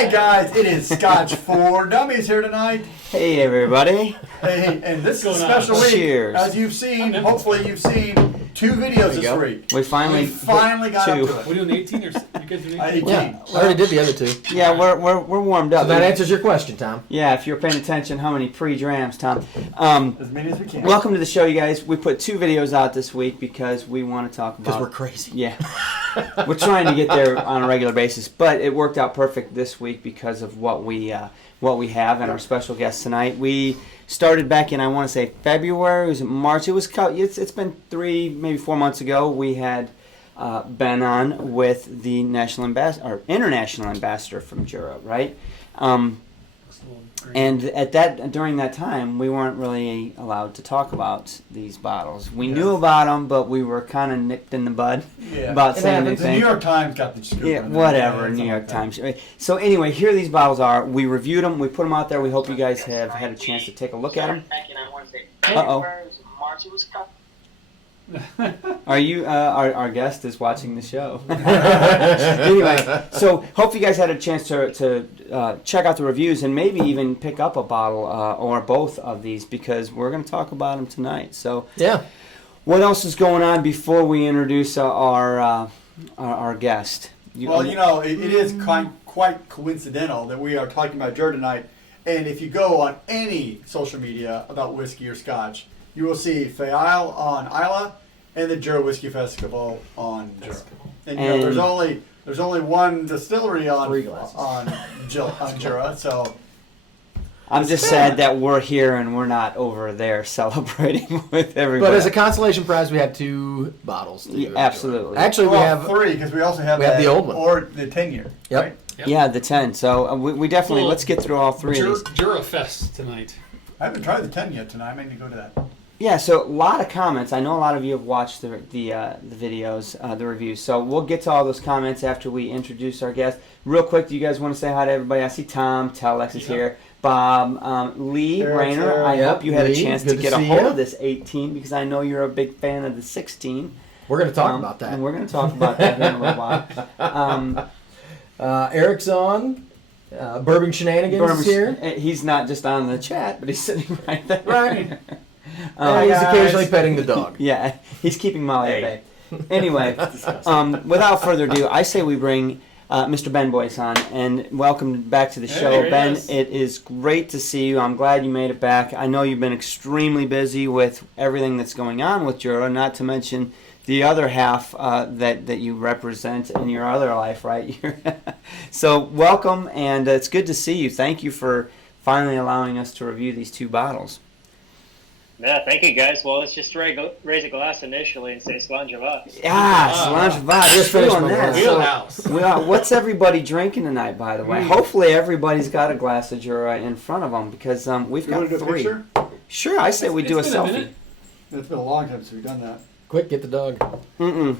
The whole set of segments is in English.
Hey guys, it is Scotch for Dummies here tonight. Hey everybody. Hey, and this is a special week. Cheers. As you've seen, hopefully you've seen 2 videos this week. We finally got up to it. We're doing 18 or you guys doing 18? Yeah, I already did the other 2. Yeah, we're warmed up. So that answers your question, Tom. Yeah, if you're paying attention, how many pre-drams, Tom? As many as we can. Welcome to the show, you guys. We put 2 videos out this week because we want to talk about... Because we're crazy. Yeah. We're trying to get there on a regular basis, but it worked out perfect this week because of what we have and our special guest tonight. We started back in, I want to say, February. Was it March? It's been 3, maybe 4 months ago. We had Ben on with the international ambassador from Jura, right? And during that time, we weren't really allowed to talk about these bottles. We knew about them, but we were kind of nipped in the bud about saying anything. The New York Times got the scoop. Yeah, whatever, New York Times. So anyway, here these bottles are. We reviewed them. We put them out there. We hope you guys have had a chance to take a look at them. Uh-oh. Are you our guest is watching the show? Anyway, so hope you guys had a chance to check out the reviews and maybe even pick up a bottle or both of these because we're going to talk about them tonight. So yeah, what else is going on before we introduce our guest? It is quite coincidental that we are talking about Jura tonight. And if you go on any social media about whiskey or Scotch, you will see Fayal on Isla and the Jura Whiskey Festival on Jura. And there's only one distillery on Jura, so I'm just sad that we're here and we're not over there celebrating with everybody. But as a consolation prize, we have 2 bottles. Absolutely. Actually, we have 3 because we also have the old one or the 10-year. Yep. Right? Yep. Yeah, the 10. So we definitely let's get through all 3 of these. Jura Fest tonight. I haven't tried the 10 yet tonight. I may need to go to that. Yeah, so a lot of comments. I know a lot of you have watched the videos, the reviews. So we'll get to all those comments after we introduce our guest. Real quick, do you guys want to say hi to everybody? I see Tom, Telex is here, Bob, Lee, Rayner. I hope you had a chance to get a hold of this 18 because I know you're a big fan of the 16. We're going to talk about that. And we're going to talk about that here in a little while. Eric's on. Bourbon Shenanigans is here. He's not just on the chat, but he's sitting right there. Right. He's occasionally petting the dog. Yeah, he's keeping Molly at bay. Anyway, without further ado, I say we bring Mr. Ben Boice on, and welcome back to the show. Ben, it is great to see you. I'm glad you made it back. I know you've been extremely busy with everything that's going on with Jura, not to mention the other half that you represent in your other life, right? So welcome, and it's good to see you. Thank you for finally allowing us to review these 2 bottles. Yeah, thank you guys. Well, let's just raise a glass initially and say Slanjava. Yeah, Slanjava. Just feeling that. Wheelhouse. What's everybody drinking tonight, by the way? Hopefully everybody's got a glass of Jura in front of them because we've got 3. Sure, I say we do a selfie. It's been a long time since we've done that. Quick, get the dog. Well,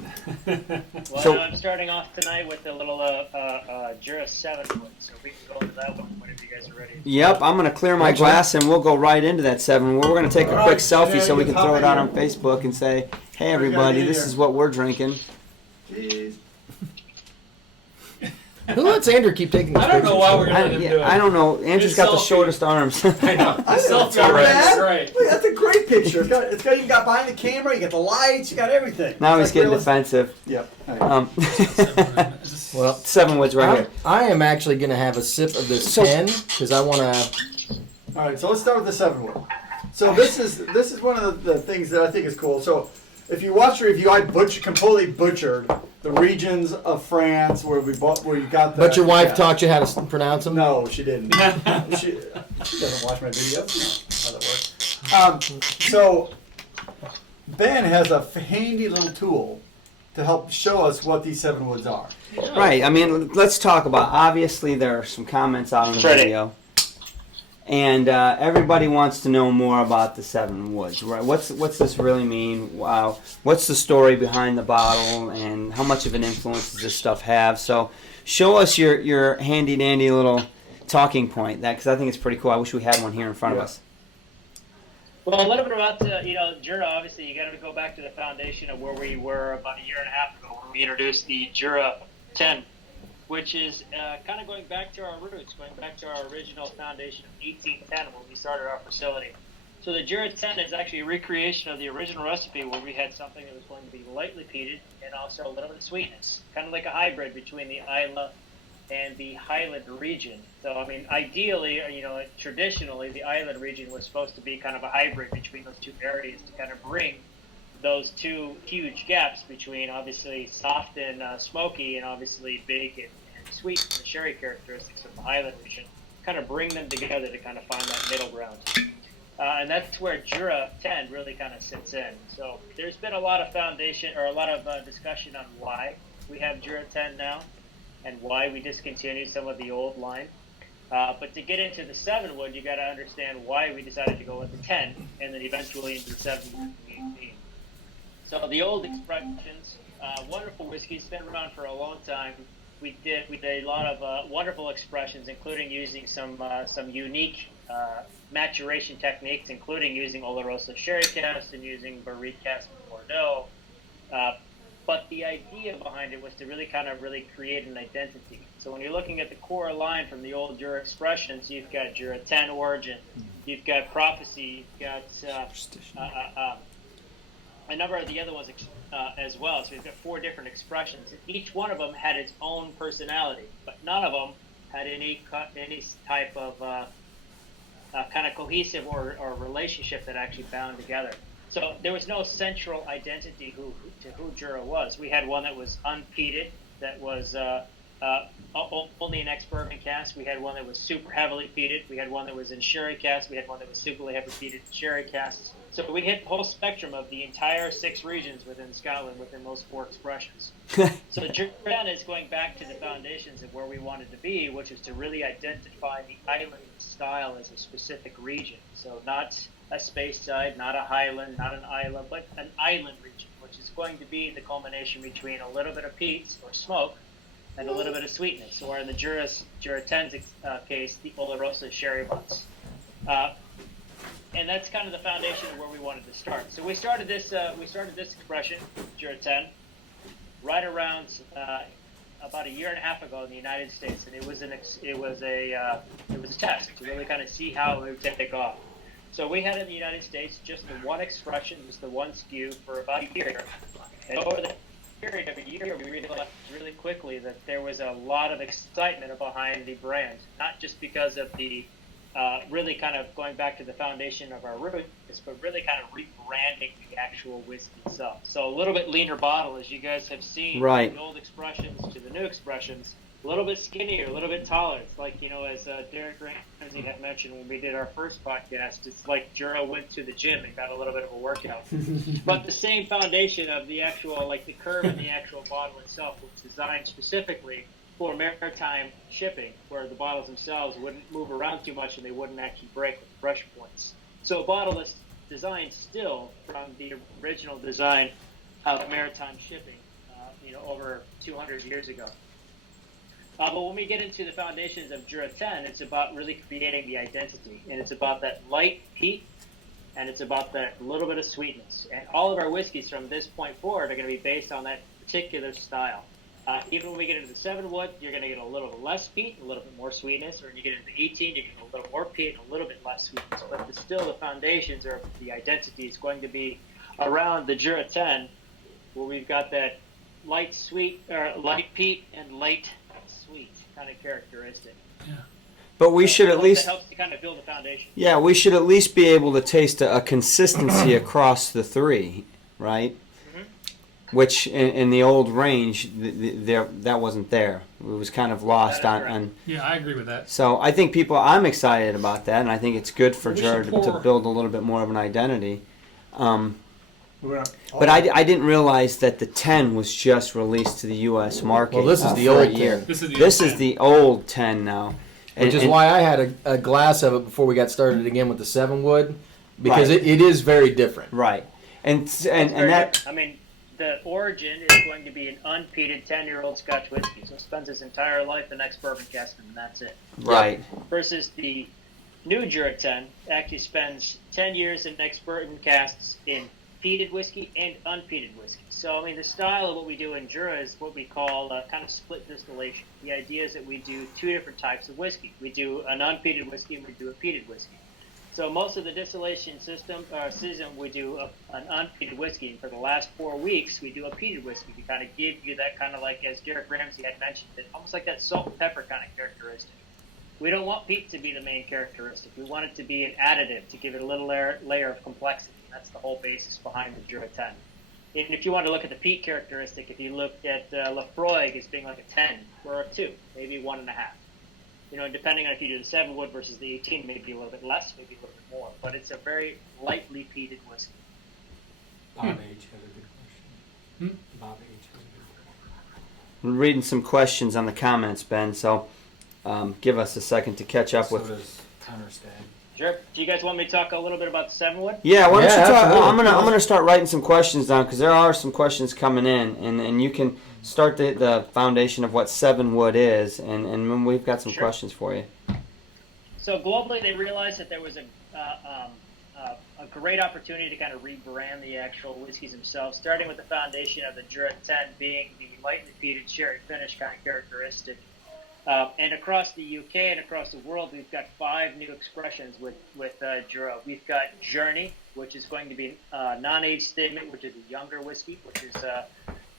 I'm starting off tonight with a little Jura 7-foot, so we can go into that one whenever you guys are ready. Yep, I'm going to clear my glass and we'll go right into that 7. We're going to take a quick selfie so we can throw it out on Facebook and say, hey everybody, this is what we're drinking. Jeez. Who lets Andrew keep taking these I don't know why we're going to do it. I don't know. Andrew's got the shortest arms. I know. Selfie right. Look, that's a great picture. It's got you got behind the camera, you got the lights, you got everything. Now he's getting defensive. Yep. Is this Well, 7 Woods right here. I am actually going to have a sip of this So- 10 because I want to. All right, so let's start with the 7 wood. So this is one of the things that I think is cool. So if you watch the review, I completely butchered the regions of France where you got the. But your wife yeah. taught you how to pronounce them? No, she didn't. she doesn't watch my videos. How that works. So Ben has a handy little tool to help show us what these 7 woods are. Right. I mean, let's talk about. Obviously, there are some comments out on the video, and everybody wants to know more about the 7 woods. Right? What's this really mean? Wow. What's the story behind the bottle, and how much of an influence does this stuff have? So, show us your handy dandy little talking point. Because I think it's pretty cool. I wish we had one here in front of us. Well, a little bit about Jura. Obviously, you got to go back to the foundation of where we were about a year and a half ago, when we introduced the Jura 10, which is kind of going back to our roots, going back to our original foundation of 1810 when we started our facility. So the Jura 10 is actually a recreation of the original recipe, where we had something that was going to be lightly peated and also a little bit of sweetness, kind of like a hybrid between the Isla and the Highland region. So, I mean, ideally, traditionally, the Island region was supposed to be kind of a hybrid between those two areas to kind of bring those two huge gaps between, obviously, soft and smoky, and obviously big and sweet, the sherry characteristics of the Highland region, kind of bring them together to kind of find that middle ground. And that's where Jura 10 really kind of sits in. So there's been a lot of discussion on why we have Jura 10 now, and why we discontinued some of the old line. But to get into the 7 wood, you got to understand why we decided to go with the 10, and then eventually into the 7 and the 18. So the old expressions, wonderful whiskeys, been around for a long time. We did a lot of wonderful expressions, including using some unique maturation techniques, including using Oloroso sherry cask and using barrique cask from Bordeaux. But the idea behind it was to really create an identity. So when you're looking at the core line from the old Jura expressions, you've got Jura 10 origin, you've got prophecy, you've got a number of the other ones as well. So we've got 4 different expressions. Each one of them had its own personality, but none of them had any type of kind of cohesive or relationship that actually bound together. So there was no central identity who Jura was. We had one that was unpeated, that was only an ex-bourbon cask. We had one that was super heavily peated. We had one that was in sherry cask. We had one that was super heavily peated in sherry casks. So we hit the whole spectrum of the entire 6 regions within Scotland within those 4 expressions. So Jura is going back to the foundations of where we wanted to be, which is to really identify the island style as a specific region. So not a space side, not a highland, not an island, but an island region, which is going to be the culmination between a little bit of peat or smoke and a little bit of sweetness, or in the Jura 10's case, the Oloroso sherry butts. And that's kind of the foundation of where we wanted to start. So we started this expression, Jura 10, right around about a year and a half ago in the United States, and it was a test to really kind of see how it would take off. So we had in the United States just the one expression, just the one SKU for about a year. And over the period of a year, we realized really quickly that there was a lot of excitement behind the brand, not just because of the really kind of going back to the foundation of our roots, but really kind of rebranding the actual whiskey itself. So a little bit leaner bottle, as you guys have seen, right, from the old expressions to the new expressions. A little bit skinnier, a little bit taller. It's like, as Derek Ramsey had mentioned when we did our first podcast, it's like Jura went to the gym and got a little bit of a workout. But the same foundation of the actual, like the curve in the actual bottle itself was designed specifically for maritime shipping, where the bottles themselves wouldn't move around too much and they wouldn't actually break with pressure points. So a bottle that's designed still from the original design of maritime shipping, over 200 years ago. But when we get into the foundations of Jura 10, it's about really creating the identity, and it's about that light peat, and it's about that little bit of sweetness. And all of our whiskeys from this point forward are going to be based on that particular style. Even when we get into the 7 wood, you're going to get a little bit less peat, a little bit more sweetness, or when you get into the 18, you get a little more peat and a little bit less sweetness. But still, the foundations or the identity is going to be around the Jura 10, where we've got that light sweet or light peat and light sweet kind of characteristic. But we should at That least, helps to kind of build a foundation. yeah, we should at least be able to taste a consistency across the three, right? Which in the old range, that wasn't there. It was kind of lost on. Yeah, I agree with that. So I think I'm excited about that, and I think it's good for We Jura should to pour- build a little bit more of an identity. But But I didn't realize that the 10 was just released to the U.S. market. Well, this is the for a old year. 10. This is the old 10 now. Which is why I had a glass of it before we got started again with the 7 wood, because Right. it is very different. Right. And It's very that. different. I mean, the origin is going to be an unpeated 10-year-old Scotch whiskey. So it spends its entire life in ex-bourbon casting, and that's it. Right. Versus the new Jura 10 actually spends 10 years in ex-bourbon casts in peated whiskey and unpeated whiskey. So, I mean, the style of what we do in Jura is what we call kind of split distillation. The idea is that we do 2 different types of whiskey. We do an unpeated whiskey and we do a peated whiskey. So most of the distillation season, we do an unpeated whiskey. And for the last 4 weeks, we do a peated whiskey to kind of give you that kind of like, as Derek Ramsey had mentioned, it almost like that salt and pepper kind of characteristic. We don't want peat to be the main characteristic. We want it to be an additive to give it a little layer of complexity. That's the whole basis behind the Jura 10. And if you want to look at the peat characteristic, if you looked at Lafroig as being like a 10 or a 2, maybe 1.5. You know, depending on if you do the 7 wood versus the 18, maybe a little bit less, maybe a little bit more. But it's a very lightly peated whiskey. Bob H. has a good question. Bob H. has a good question. I'm reading some questions on the comments, Ben. So give us a second to catch up So with. does Connor Stagg. Sure. Do you guys want me to talk a little bit about the 7 wood? Yeah, why don't Yeah, you talk? absolutely. I'm gonna start writing some questions down because there are some questions coming in, and you can start the foundation of what 7 wood is, and we've got some Sure. questions for you. So globally, they realized that there was a great opportunity to kind of rebrand the actual whiskeys themselves, starting with the foundation of the Jura 10 being the lightly peated sherry finish kind of characteristic. And across the UK and across the world, we've got 5 new expressions with Jura. We've got Journey, which is going to be a non-age statement, which is a younger whiskey, which is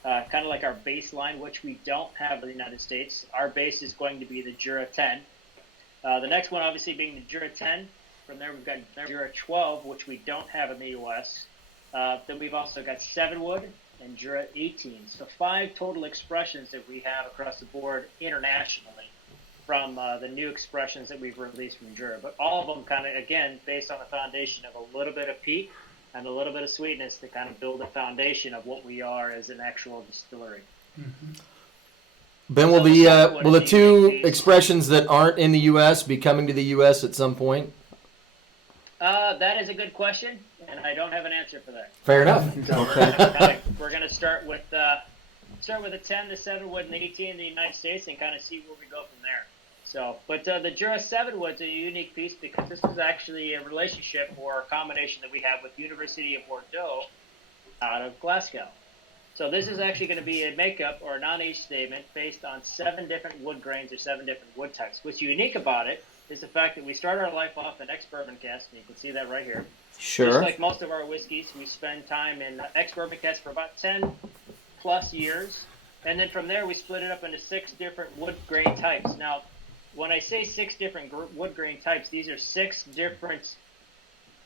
kind of like our baseline, which we don't have in the United States. Our base is going to be the Jura 10. The next one, obviously, being the Jura 10. From there, we've got Jura 12, which we don't have in the U.S. Then we've also got 7 wood and Jura 18. So 5 total expressions that we have across the board internationally from the new expressions that we've released from Jura. But all of them kind of, again, based on the foundation of a little bit of peat and a little bit of sweetness to kind of build a foundation of what we are as an actual distillery. Ben, will the 2 expressions that aren't in the U.S. be coming to the U.S. at some point? That is a good question, and I don't have an answer for that. Fair enough. So we're going to start with the 10, the 7 wood, and the 18 in the United States, and kind of see where we go from there. So, but the Jura 7 wood's a unique piece because this is actually a relationship or a combination that we have with University of Bordeaux out of Glasgow. So this is actually going to be a makeup or a non-age statement based on 7 different wood grains or 7 different wood types. What's unique about it is the fact that we start our life off in ex-bourbon casks, and you can see that right here. Sure. Just like most of our whiskeys, we spend time in ex-bourbon casks for about 10 plus years, and then from there we split it up into 6 different wood grain types. Now, when I say 6 different wood grain types, these are 6 different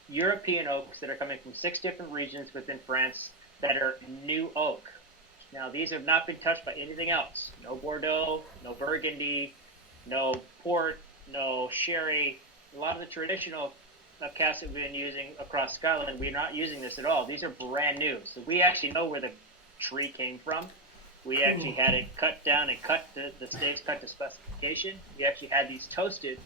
European oaks that are coming from 6 different regions within France that are new oak. Now, these have not been touched by anything else. No Bordeaux, no Burgundy, no port, no sherry. A lot of the traditional casks that we've been using across Scotland, we're not using this at all. These are brand new. So we actually know where the tree came from. We actually had it cut down and cut the stakes, cut to specification. We actually had these toasted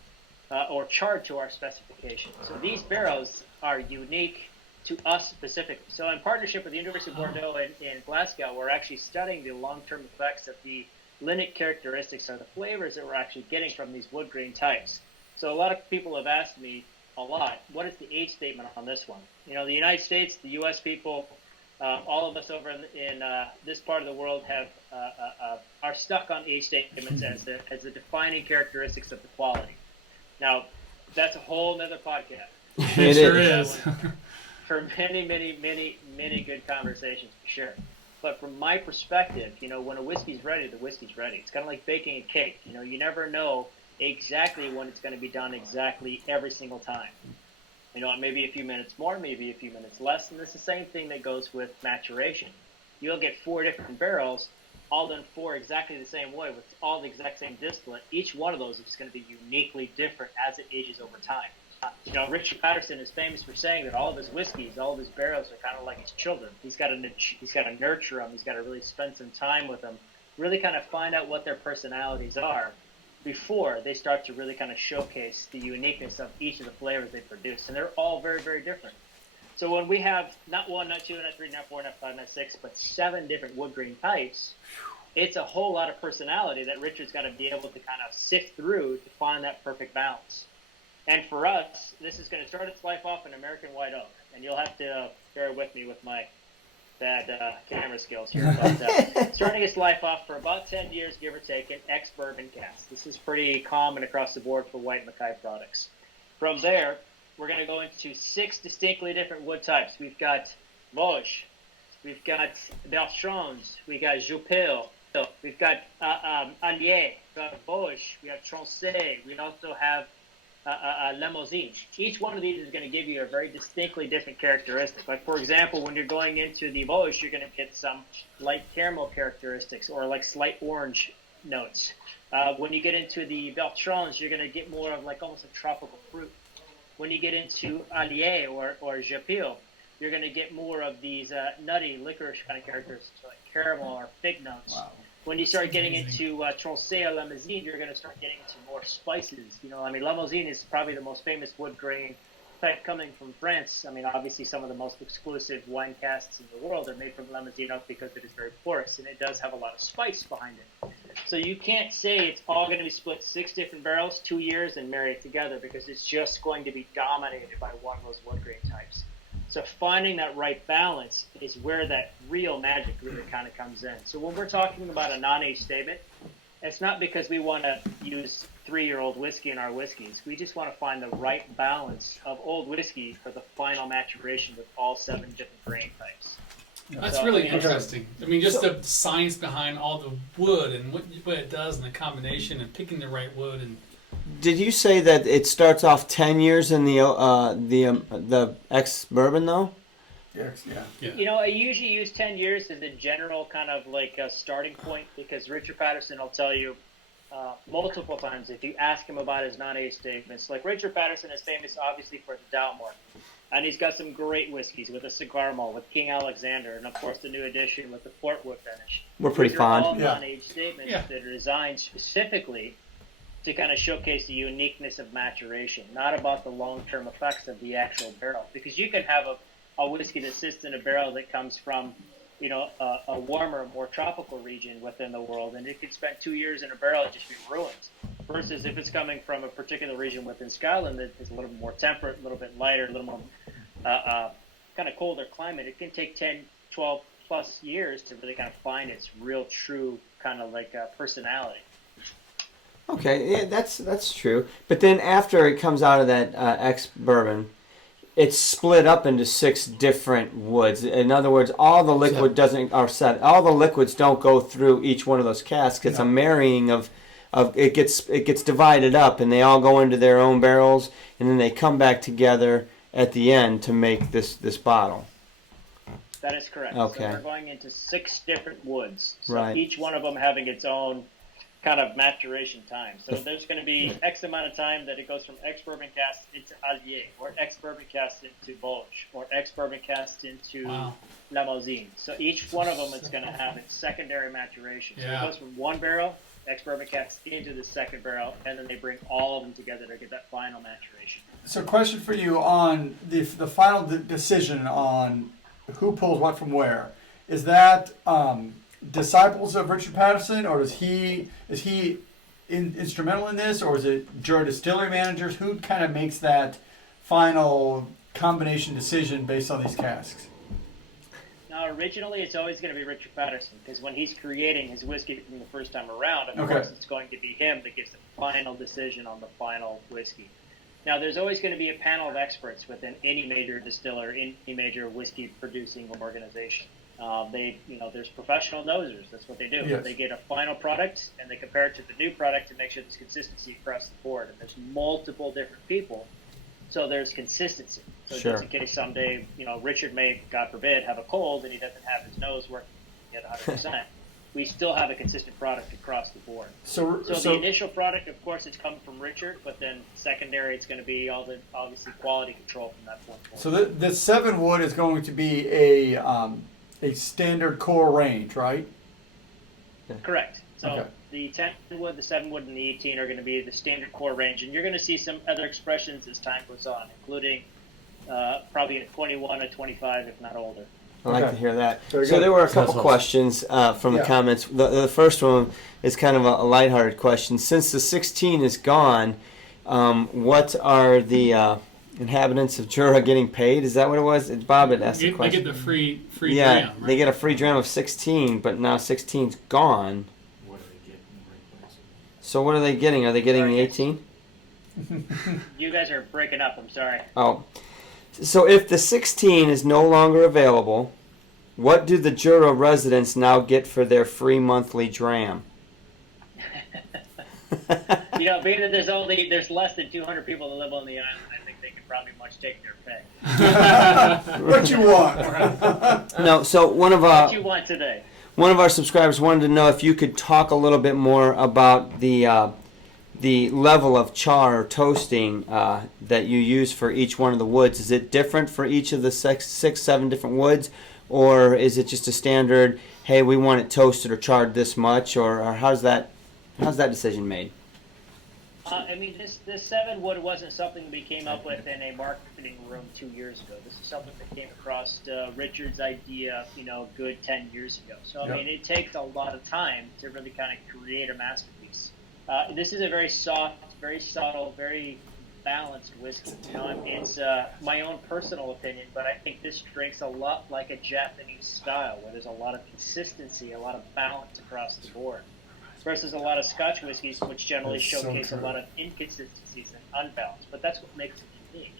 or charred to our specification. So these barrels are unique to us specifically. So in partnership with the University of Bordeaux in Glasgow, we're actually studying the long-term effects of the linnet characteristics or the flavors that we're actually getting from these wood grain types. So a lot of people have asked me a lot, what is the age statement on this one? You know, the United States, the U.S. people, all of us over in this part of the world are stuck on age statements as the defining characteristics of the quality. Now, that's a whole nother podcast. It sure is. For many good conversations, for sure. But from my perspective, when a whiskey's ready, the whiskey's ready. It's kind of like baking a cake. You never know exactly when it's going to be done exactly every single time. Maybe a few minutes more, maybe a few minutes less. And it's the same thing that goes with maturation. You'll get 4 different barrels, all done 4 exactly the same way with all the exact same distillate. Each one of those is going to be uniquely different as it ages over time. Richard Patterson is famous for saying that all of his whiskeys, all of his barrels are kind of like his children. He's got to nurture them. He's got to really spend some time with them, really kind of find out what their personalities are before they start to really kind of showcase the uniqueness of each of the flavors they produce. And they're all very, very different. So when we have not 1, not 2, not 3, not 4, not 5, not 6, but 7 different wood grain types, it's a whole lot of personality that Richard's got to be able to kind of sift through to find that perfect balance. And for us, this is going to start its life off in American White Oak. And you'll have to bear with me with my bad camera skills here. But starting its life off for about 10 years, give or take, in ex-bourbon cask. This is pretty common across the board for White Mackay products. From there, we're going to go into 6 distinctly different wood types. We've got Vosges, we've got Bertrand's, we've got Jupil, we've got Allier, we've got Vosges, we have Tronchet, we also have Limousin. Each one of these is going to give you a very distinctly different characteristic. Like, for example, when you're going into the Vosges, you're going to get some light caramel characteristics or like slight orange notes. When you get into the Bertrands, you're going to get more of like almost a tropical fruit. When you get into Allier or Jupil, you're going to get more of these nutty licorice kind of characteristics like caramel or fig notes. Wow. When you start getting into Tronchet or Limousin, you're going to start getting into more spices. Limousin is probably the most famous wood grain type coming from France. Obviously some of the most exclusive wine casks in the world are made from Limousin oak because it is very porous and it does have a lot of spice behind it. So you can't say it's all going to be split 6 different barrels, 2 years, and marry it together because it's just going to be dominated by one of those wood grain types. So finding that right balance is where that real magic really kind of comes in. So when we're talking about a non-age statement, it's not because we want to use 3-year-old whiskey in our whiskeys. We just want to find the right balance of old whiskey for the final maturation with all 7 different grain types. That's really interesting. Just the science behind all the wood and what it does and the combination and picking the right wood. And did you say that it starts off 10 years in the ex-bourbon though? Yeah. I usually use 10 years as a general kind of like a starting point because Richard Patterson will tell you multiple times if you ask him about his non-age statements. Like Richard Patterson is famous obviously for the Dalmore. And he's got some great whiskeys with the Cigar Malt, with King Alexander, and of course the new edition with the Portwood finish. We're pretty fond. These are all non-age statements that are designed specifically to kind of showcase the uniqueness of maturation, not about the long-term effects of the actual barrel. Because you can have a whiskey that sits in a barrel that comes from, a warmer, more tropical region within the world, and it could spend 2 years in a barrel and just be ruined. Versus if it's coming from a particular region within Scotland that is a little bit more temperate, a little bit lighter, a little more kind of colder climate, it can take 10, 12 plus years to really kind of find its real, true kind of like personality. Okay, yeah, that's true. But then after it comes out of that ex-bourbon, it's split up into 6 different woods. In other words, all the liquid all the liquids don't go through each one of those casks. It's a marrying of it gets divided up, and they all go into their own barrels, and then they come back together at the end to make this bottle. That is correct. Okay. So we're going into 6 different woods. So right. Each one of them having its own kind of maturation time. So there's going to be X amount of time that it goes from ex-bourbon cast into Allier, or ex-bourbon cast into Vosges, or ex-bourbon cast into Limousin. So each one of them is going to have its secondary maturation. So it goes from one barrel, ex-bourbon cast, into the second barrel, and then they bring all of them together to get that final maturation. So question for you on the final decision on who pulls what from where. Is that disciples of Richard Patterson, or is he instrumental in this, or is it Jura distillery managers? Who kind of makes that final combination decision based on these casks? Now, originally, it's always going to be Richard Patterson, because when he's creating his whiskey from the first time around, of course, it's going to be him that gives the final decision on the final whiskey. Now, there's always going to be a panel of experts within any major distiller, any major whiskey-producing organization. There's professional nosers. That's what they do. Yes. They get a final product and they compare it to the new product to make sure there's consistency across the board. And there's multiple different people, so there's consistency. So Sure. just in case someday, Richard may, God forbid, have a cold and he doesn't have his nose working at 100%. We still have a consistent product across the board. So the initial product, of course, it's coming from Richard, but then secondary, it's going to be all the obviously quality control from that point forward. So the 7 wood is going to be a standard core range, right? Correct. So Okay. the 10 wood, the 7 wood, and the 18 are going to be the standard core range, and you're going to see some other expressions as time goes on, including probably a 21, a 25, if not older. I like Okay. to hear that. Very So good. there were a That's couple awesome. questions from the Yeah. comments. The first one is kind of a lighthearted question. Since the 16 is gone, what are the inhabitants of Jura getting paid? Is that what it was? Bob had asked the They question. get the free Yeah, dram, right? they get a free dram of 16, but now 16's gone. What do they get in replace it? So what are they getting? Are they getting the 18? You guys are breaking up. I'm sorry. Oh. So if the 16 is no longer available, what do the Jura residents now get for their free monthly dram? Being that there's less than 200 people that live on the island, I think they could probably much take their pay. What you want? No, so What you want today? one of our subscribers wanted to know if you could talk a little bit more about the level of char or toasting that you use for each one of the woods. Is it different for each of the 7 different woods, or is it just a standard, hey, we want it toasted or charred this much, or how's that decision made? This 7 wood wasn't something we came up with in a marketing room 2 years ago. This is something that came across Richard's idea, good 10 years ago. So, Yep. it takes a lot of time to really kind of create a masterpiece. This is a very soft, very subtle, very balanced whiskey. It's my own personal opinion, but I think this drinks a lot like a Japanese style, where there's a lot of consistency, a lot of balance across the board, versus a lot of Scotch whiskeys, which generally That's so showcase a true. lot of inconsistencies and unbalance. But that's what makes it unique.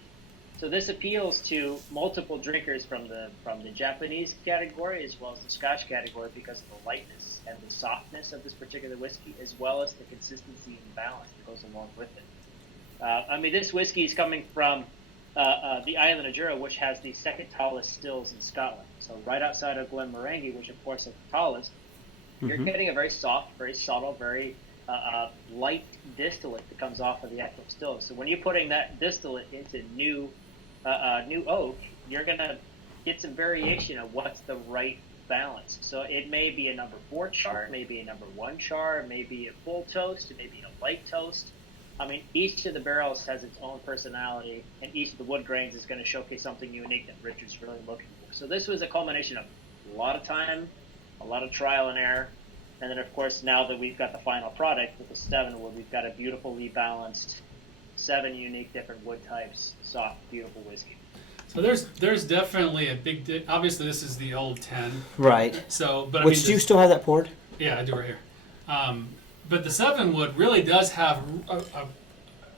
So this appeals to multiple drinkers from the Japanese category as well as the Scotch category because of the lightness and the softness of this particular whiskey, as well as the consistency and balance that goes along with it. This whiskey is coming from the island of Jura, which has the second tallest stills in Scotland. So right outside of Glenmorangie, which of course is the tallest, you're getting a very soft, very subtle, very light distillate that comes off of the actual still. So when you're putting that distillate into new oak, you're going to get some variation of what's the right balance. So it may be a number 4 char, it may be a number 1 char, it may be a full toast, it may be a light toast. Each of the barrels has its own personality, and each of the wood grains is going to showcase something unique that Richard's really looking for. So this was a culmination of a lot of time, a lot of trial and error, and then of course now that we've got the final product with the 7 wood, we've got a beautifully balanced 7 unique different wood types, soft, beautiful whiskey. So there's definitely a big. Obviously, this is the old 10. Right. So, but Which do you still have that poured? Yeah, I do right here. But the 7 wood really does have a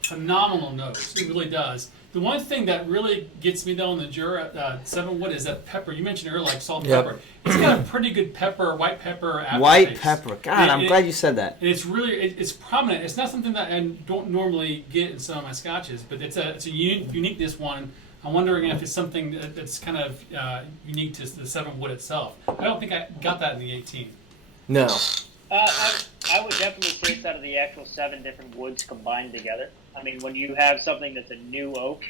phenomenal nose. It really does. The one thing that really gets me though in the Jura 7 wood is that pepper. You mentioned earlier, like salt and Yep. pepper. It's got a pretty good pepper, white pepper aftertaste. White pepper. God, I'm And glad you said that. And it's really it's prominent. It's not something that I don't normally get in some of my scotches, but it's a uniqueness one. I'm wondering if it's something that's kind of unique to the 7 wood itself. I don't think I got that in the 18. No. I would definitely say it's out of the actual 7 different woods combined together. When you have something that's a new oak,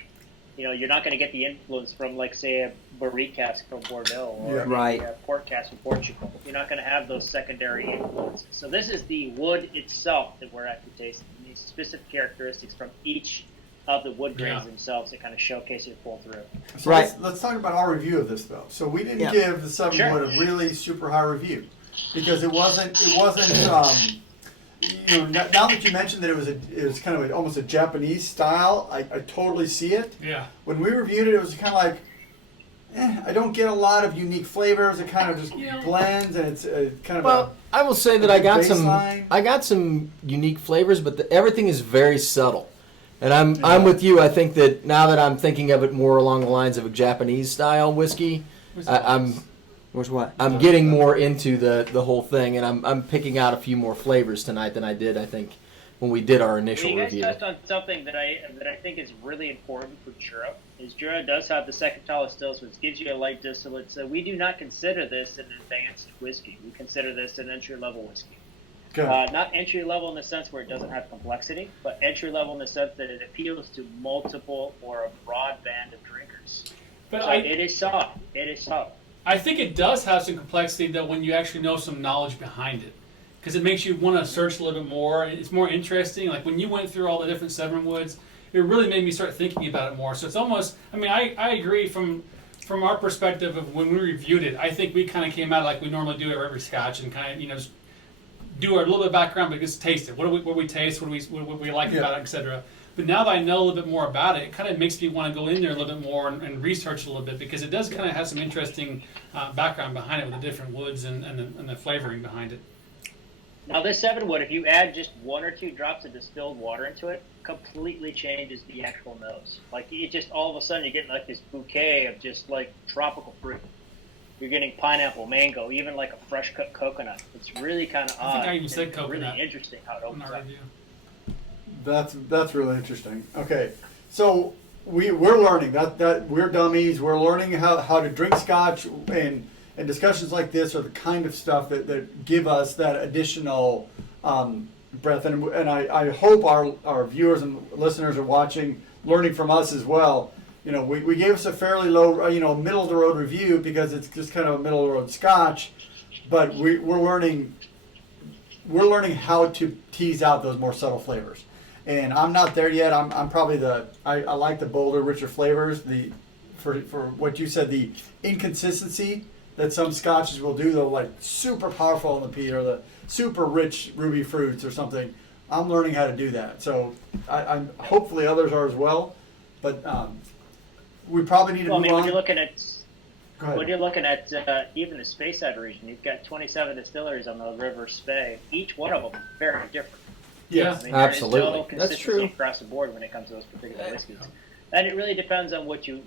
you're not going to get the influence from, like, say, a barrique cask from Bordeaux or Yeah. Right. a port cask from Portugal. You're not going to have those secondary influences. So this is the wood itself that we're actually tasting. These specific characteristics from each of the wood grains Yeah. themselves that kind of showcase it pull through. So Right. let's talk about our review of this though. So we didn't Yeah. give the 7 Sure. wood a really super high review because it wasn't. Now that you mentioned that it was kind of almost a Japanese style, I totally see it. Yeah. When we reviewed it, it was kind of like, I don't get a lot of unique flavors. It kind of just blends, and it's kind of Well, I will say that I got baseline. some unique flavors, but everything is very subtle. And I'm with you. I think that now that I'm thinking of it more along the lines of a Japanese style whiskey, Where's what? I'm getting more into the whole thing, and I'm picking out a few more flavors tonight than I did, I think, when we did our initial You guys review. touched on something that I think is really important for Jura. Is Jura does have the second tallest stills, which gives you a light distillate. So we do not consider this an advanced whiskey. We consider this an entry level whiskey. Okay. Not entry level in the sense where it doesn't have complexity, but entry level in the sense that it appeals to multiple or a broad band of drinkers. But So it is soft. It is soft. I think it does have some complexity though when you actually know some knowledge behind it, because it makes you want to search a little bit more. It's more interesting. Like when you went through all the different Seven Woods, it really made me start thinking about it more. So it's almost, I mean, I agree from our perspective of when we reviewed it. I think we kind of came out like we normally do every Scotch and kind of just do a little bit of background, but just taste it. What do we taste? What do we like about it, etc. But now that I know a little bit more about it, it kind of makes me want to go in there a little bit more and research a little bit, because it does kind of have some interesting background behind it with the different woods and the flavoring behind it. Now this 7-wood, if you add just 1 or 2 drops of distilled water into it, completely changes the actual nose. Like it just all of a sudden you're getting like this bouquet of just like tropical fruit. You're getting pineapple, mango, even like a fresh cut coconut. It's really kind of odd. I think I even said It's coconut. really interesting how it opens Not up. review. That's really interesting. Okay, so we're learning that we're dummies. We're learning how to drink Scotch, and discussions like this are the kind of stuff that give us that additional breadth. And I hope our viewers and listeners are watching, learning from us as well. You know, we gave us a fairly low, middle of the road review because it's just kind of a middle of the road Scotch, but we're learning how to tease out those more subtle flavors. And I'm not there yet. I'm probably I like the bolder, richer flavors. For what you said, the inconsistency that some Scotches will do, though, like super powerful on the peat or the super rich ruby fruits or something. I'm learning how to do that. So I'm hopefully others are as well. But we probably need to Well, I move mean, on. when you're looking at Go ahead. When you're looking at even the Speyside region, you've got 27 distilleries on the River Spey. Each one of them is very different. Yes. I mean, Absolutely. There is no That's consistency true. across the board when it comes to those particular whiskeys, and it really depends on what you're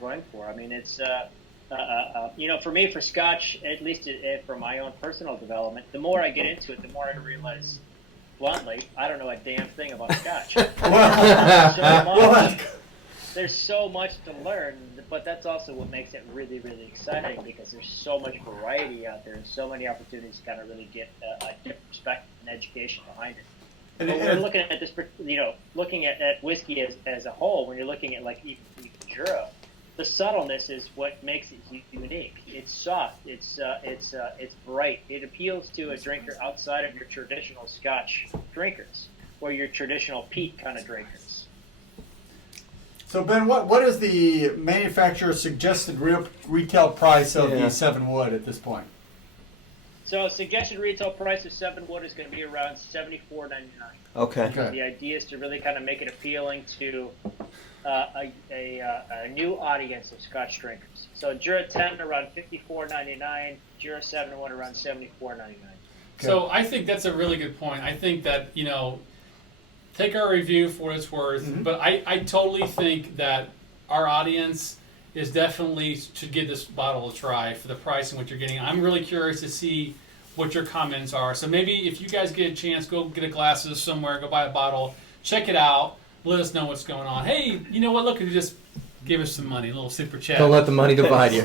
going for. I mean, it's for me, for Scotch, at least for my own personal development, the more I get into it, the more I realize, bluntly, I don't know a damn thing about Scotch. There's so much to learn, but that's also what makes it really, really exciting, because there's so much variety out there and so many opportunities to kind of really get a different perspective and education behind it. And But when we're looking at this, looking at whiskey as a whole, when you're looking at like even Jura, the subtleness is what makes it unique. It's soft. It's bright. It appeals to a drinker outside of your traditional Scotch drinkers or your traditional peat kind of drinkers. So Ben, what is the manufacturer's suggested retail price of the 7-wood at this point? So suggested retail price of 7-wood is going to be around $74.99. Okay. The idea is to really kind of make it appealing to a new audience of Scotch drinkers. So Jura 10 around $54.99, Jura 7-wood around $74.99. So I think that's a really good point. I think that, take our review for what it's worth, but I totally think that our audience is definitely should give this bottle a try for the price and what you're getting. I'm really curious to see what your comments are. So maybe if you guys get a chance, go get a glasses somewhere, go buy a bottle, check it out, let us know what's going on. Hey, you know what? Look, you just give us some money, a little super chat. Don't let the money divide you.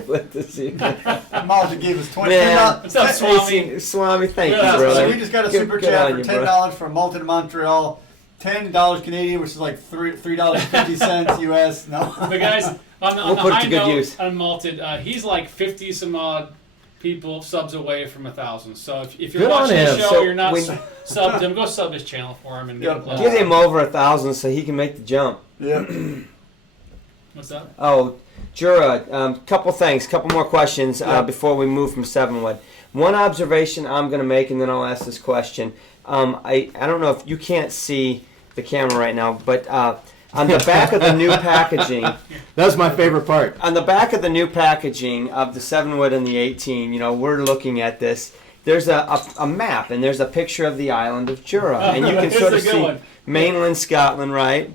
Malta gave us $20. Man, What's up, Swami? Swami, thank Yeah, you, so So brother. we just got a Good- super good chat on for you, $10 from Malton, Montreal. $10 Canadian, which is like $3.50 US. No. But guys, on We'll the put it high to good note, use. Unmalted, he's like 50 some odd people subs away from 1,000. So if you're Good on watching the him. show, So you're not when- subbed him, go sub his channel for him and Yep. get him close. Give him over 1,000 so he can make the jump. Yeah. What's up? Oh, Jura, couple more questions Yeah. before we move from 7-wood. One observation I'm going to make, and then I'll ask this question. I don't know if you can't see the camera right now, but on the back of the new packaging, That was my favorite part. on the back of the new packaging of the 7-wood and the 18, we're looking at this. There's a map, and there's a picture of the island of Jura, and you can It's sort a of good see one. mainland Scotland, right?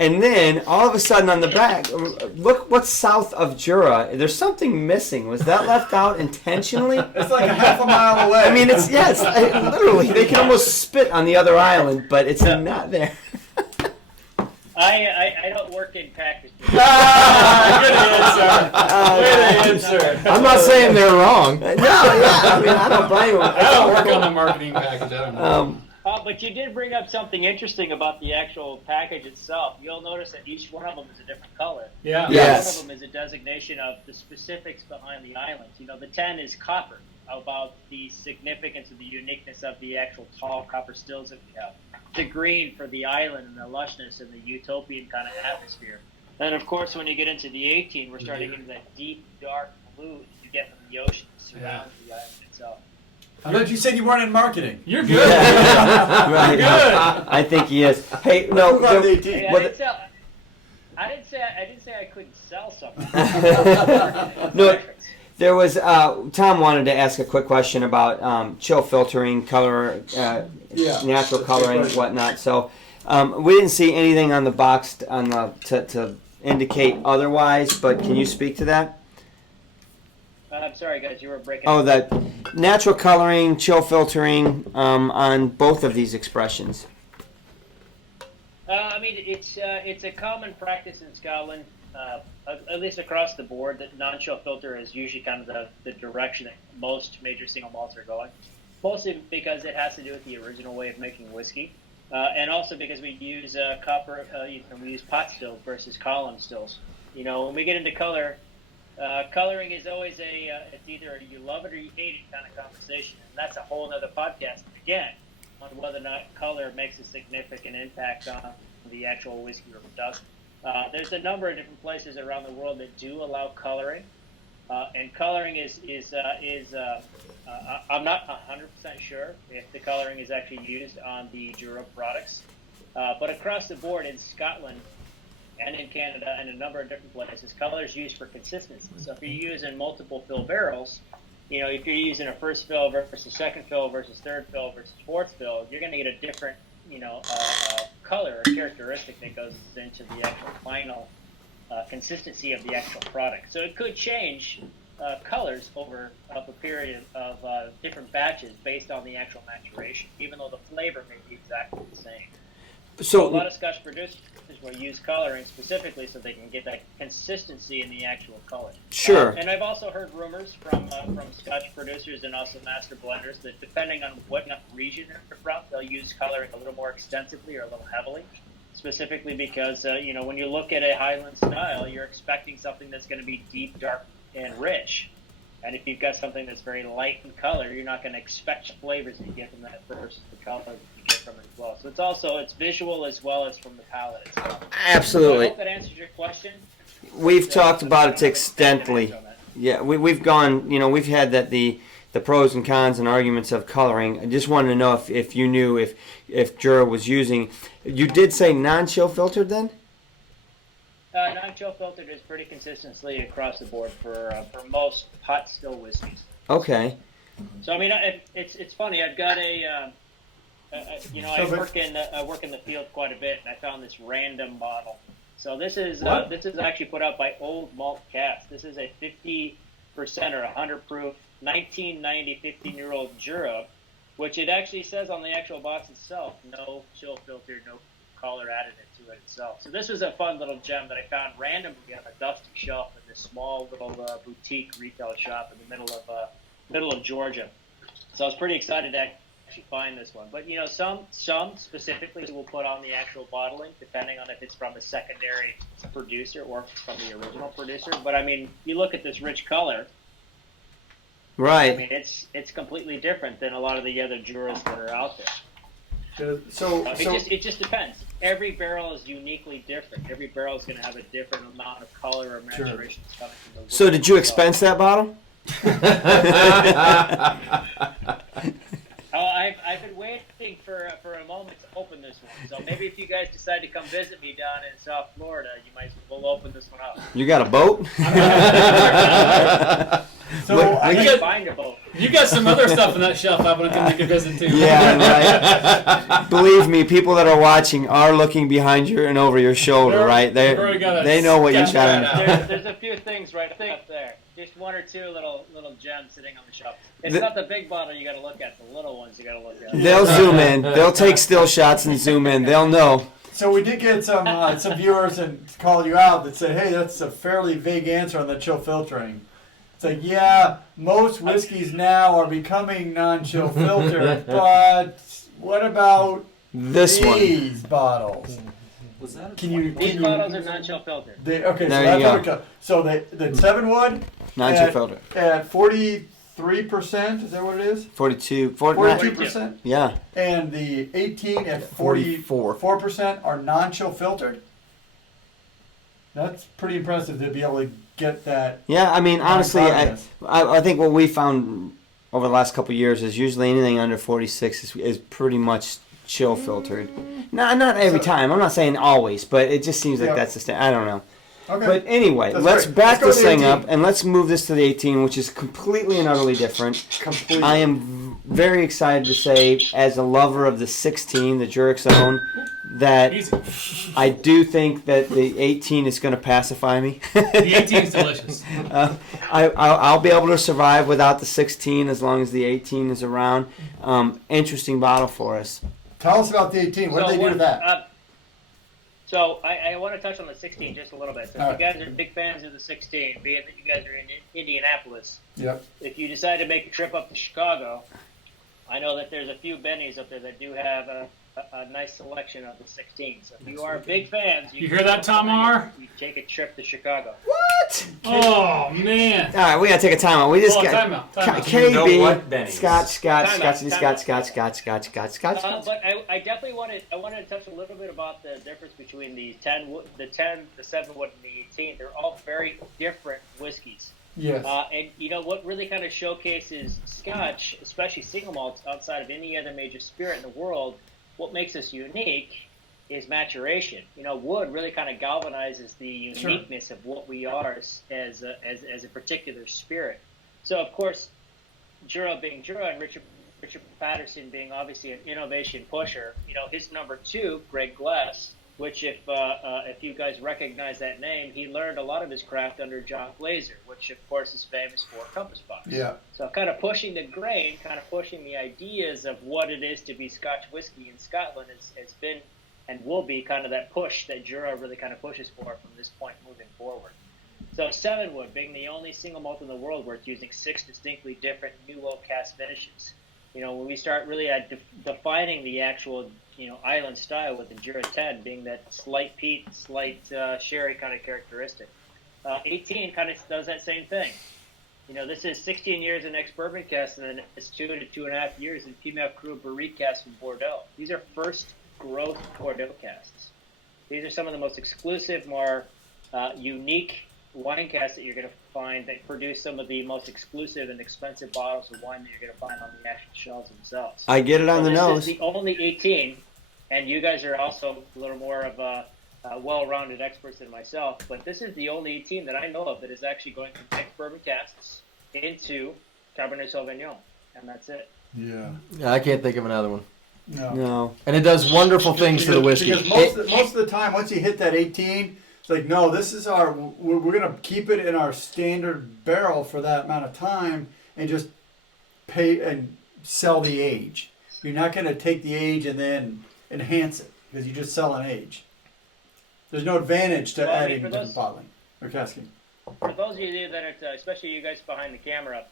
And then all of a sudden on the back, look what's south of Jura. There's something missing. Was that left out intentionally? It's like a half a mile away. I mean, literally, they can almost spit on the other island, but it's not there. I don't work in packaging. Good answer. I'm not saying they're wrong. No, yeah, I mean, I don't blame them. I don't work on the marketing package. I don't know. But you did bring up something interesting about the actual package itself. You'll notice that each one of them is a different color. Yeah. Yes. One of them is a designation of the specifics behind the island. You know, the 10 is copper, about the significance of the uniqueness of the actual tall copper stills that we have. The green for the island and the lushness and the utopian kind of atmosphere. And of course, when you get into the 18, we're starting into that deep, dark blue that you get from the ocean surrounding the island itself. I thought you said you weren't in marketing. You're good. Right. Good. I think he is. Hey, no. Who got the there- 18? Hey, Well, I didn't say I couldn't sell something. No, there was Tom wanted to ask a quick question about chill filtering, color, Yeah. natural That's a coloring, good question. whatnot. So we didn't see anything on the box to indicate otherwise. But can you speak to that? I'm sorry, guys, you were breaking. Oh, that natural coloring, chill filtering on both of these expressions. I mean, it's a common practice in Scotland, at least across the board, that non-chill filter is usually kind of the direction that most major single malts are going. Mostly because it has to do with the original way of making whiskey, and also because we use copper, we use pot stills versus column stills. You know, when we get into color, coloring is always it's either you love it or you hate it kind of conversation, and that's a whole other podcast again on whether or not color makes a significant impact on the actual whiskey or production. There's a number of different places around the world that do allow coloring, and coloring is I'm not 100% sure if the coloring is actually used on the Jura products, but across the board in Scotland and in Canada and a number of different places, color is used for consistency. So if you're using multiple fill barrels, you know, if you're using a first fill versus second fill versus third fill versus fourth fill, you're going to get a different, color or characteristic that goes into the actual final consistency of the actual product. So it could change colors over a period of different batches based on the actual maturation, even though the flavor may be exactly the same. So a lot of Scotch producers will use coloring specifically so they can get that consistency in the actual color. Sure. And I've also heard rumors from Scotch producers and also master blenders that depending on what region they're from, they'll use coloring a little more extensively or a little heavily. Specifically because when you look at a Highland style, you're expecting something that's going to be deep, dark, and rich. And if you've got something that's very light in color, you're not going to expect flavors that you get from that versus the color that you get from it as well. So it's visual as well as from the palate itself. Absolutely. So I hope that answers your question. We've talked about it extensively. Yeah, we've gone. We've had the pros and cons and arguments of coloring. I just wanted to know if you knew if Jura was using. You did say non-chill filtered then? Non-chill filtered is pretty consistently across the board for most pot still whiskeys. Okay. So I mean, it's funny. I've got I work in the field quite a bit, and I found this random bottle. So this is actually put out by Old Malt Cask. This is a 50% or 100 proof 1990 15-year-old Jura, which it actually says on the actual box itself, no chill filter, no color added into it itself. So this was a fun little gem that I found randomly on a dusty shelf in this small little boutique retail shop in the middle of Georgia. So I was pretty excited to actually find this one. But some specifically will put on the actual bottling, depending on if it's from a secondary producer or if it's from the original producer. But I mean, you look at this rich color. Right. I mean, it's completely different than a lot of the other Juras that are out there. It just depends. Every barrel is uniquely different. Every barrel is going to have a different amount of color or maturation coming from the wood. So did you expense that bottle? I've been waiting for a moment to open this one. So maybe if you guys decide to come visit me down in South Florida, we'll open this one up. You got a boat? So I can find a boat. You got some other stuff on that shelf I want to take a visit to. Yeah, right. Believe me, people that are watching are looking behind you and over your shoulder, right? They know what you got. There's a few things right up there. Just one or two little gems sitting on the shelf. It's not the big bottle you got to look at. The little ones you got to look at. They'll zoom in. They'll take still shots and zoom in. They'll know. So we did get some viewers and call you out that said, "Hey, that's a fairly vague answer on the chill filtering." It's like, yeah, most whiskeys now are becoming non-chill filtered, but what about these bottles? Was that These bottles are non-chill filtered. Okay, there so you that's go. what so the 7-wood Non-chill filter. at 43%, is that what it is? 42%. Yeah. And the 18 at 44% are non-chill filtered. That's pretty impressive to be able to get that. Yeah, I mean, honestly, I think what we found over the last couple of years is usually anything under 46 is pretty much chill filtered. Not every time. I'm not saying always, but it just seems like that's the standard. I don't know. Okay. But anyway, let's back this thing up and let's move this to the 18, which is completely and utterly different. Completely. I am very excited to say, as a lover of the 16, the Jura's own, that I do think that the 18 is going to pacify me. The 18 is delicious. I'll be able to survive without the 16 as long as the 18 is around. Interesting bottle for us. Tell us about the 18. What did they do with that? So I want to touch on the 16 just a little bit. So if you guys are big fans of the 16, being that you guys are in Indianapolis, if you decide to make a trip up to Chicago, I know that there's a few bennies up there that do have a nice selection of the 16. So if you are big fans, you hear that, Tamar? You take a trip to Chicago. What? Oh man! All right, we gotta take a time out. We just got time out. KB, Scotch. But I definitely wanted to touch a little bit about the difference between the 10, the 7-wood, and the 18. They're all very different whiskeys. Yes. And you know what really kind of showcases Scotch, especially single malts, outside of any other major spirit in the world. What makes us unique is maturation. You know, wood really kind of galvanizes the uniqueness of what we are as a particular spirit. So, of course, Jura being Jura and Richard Patterson being obviously an innovation pusher. You know, his number 2, Greg Glass, which if you guys recognize that name, he learned a lot of his craft under John Glazer, which of course is famous for Compass Box. Yeah. So kind of pushing the grain, kind of pushing the ideas of what it is to be Scotch whiskey in Scotland has been and will be kind of that push that Jura really kind of pushes for from this point moving forward. So 7-wood being the only single malt in the world where it's using 6 distinctly different new oak cast finishes. You know, when we start really defining the actual, island style with the Jura 10 being that slight peat, slight sherry kind of characteristic. 18 kind of does that same thing. You know, this is 16 years in ex-bourbon cask, and then it's 2 to 2.5 years in female crew barrique cask from Bordeaux. These are first growth Bordeaux casks. These are some of the most exclusive, more unique wine casks that you're going to find that produce some of the most exclusive and expensive bottles of wine that you're going to find on the actual shelves themselves. I get it on the nose. This is the only 18, and you guys are also a little more of a well-rounded experts than myself, but this is the only 18 that I know of that is actually going from ex-bourbon casks into Cabernet Sauvignon, and that's it. Yeah. I can't think of another one. No. And it does wonderful things for the whiskey. Because most of the time, once you hit that 18, it's like, no, this is we're going to keep it in our standard barrel for that amount of time and just pay and sell the age. You're not going to take the age and then enhance it because you just sell an age. There's no advantage to adding different bottling or casking. For those of you that are, especially you guys behind the camera,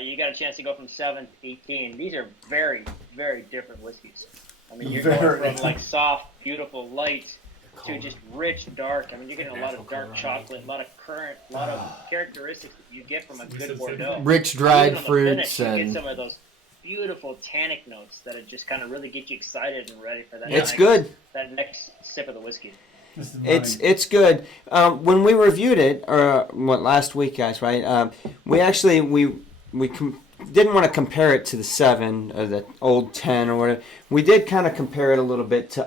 you got a chance to go from 7 to 18. These are very, very different whiskeys. I mean, you're going from like soft, beautiful, light to just rich, dark. I mean, you're getting a lot of dark chocolate, a lot of currant, a lot of characteristics that you get from a good Bordeaux. Rich dried Even on the fruits finish, you and get some of those beautiful tannic notes that just kind of really get you excited and ready for that. It's good. That next sip of the whiskey. It's good. When we reviewed it, or last week, guys, right? We actually didn't want to compare it to the 7 or the old 10 or whatever. We did kind of compare it a little bit to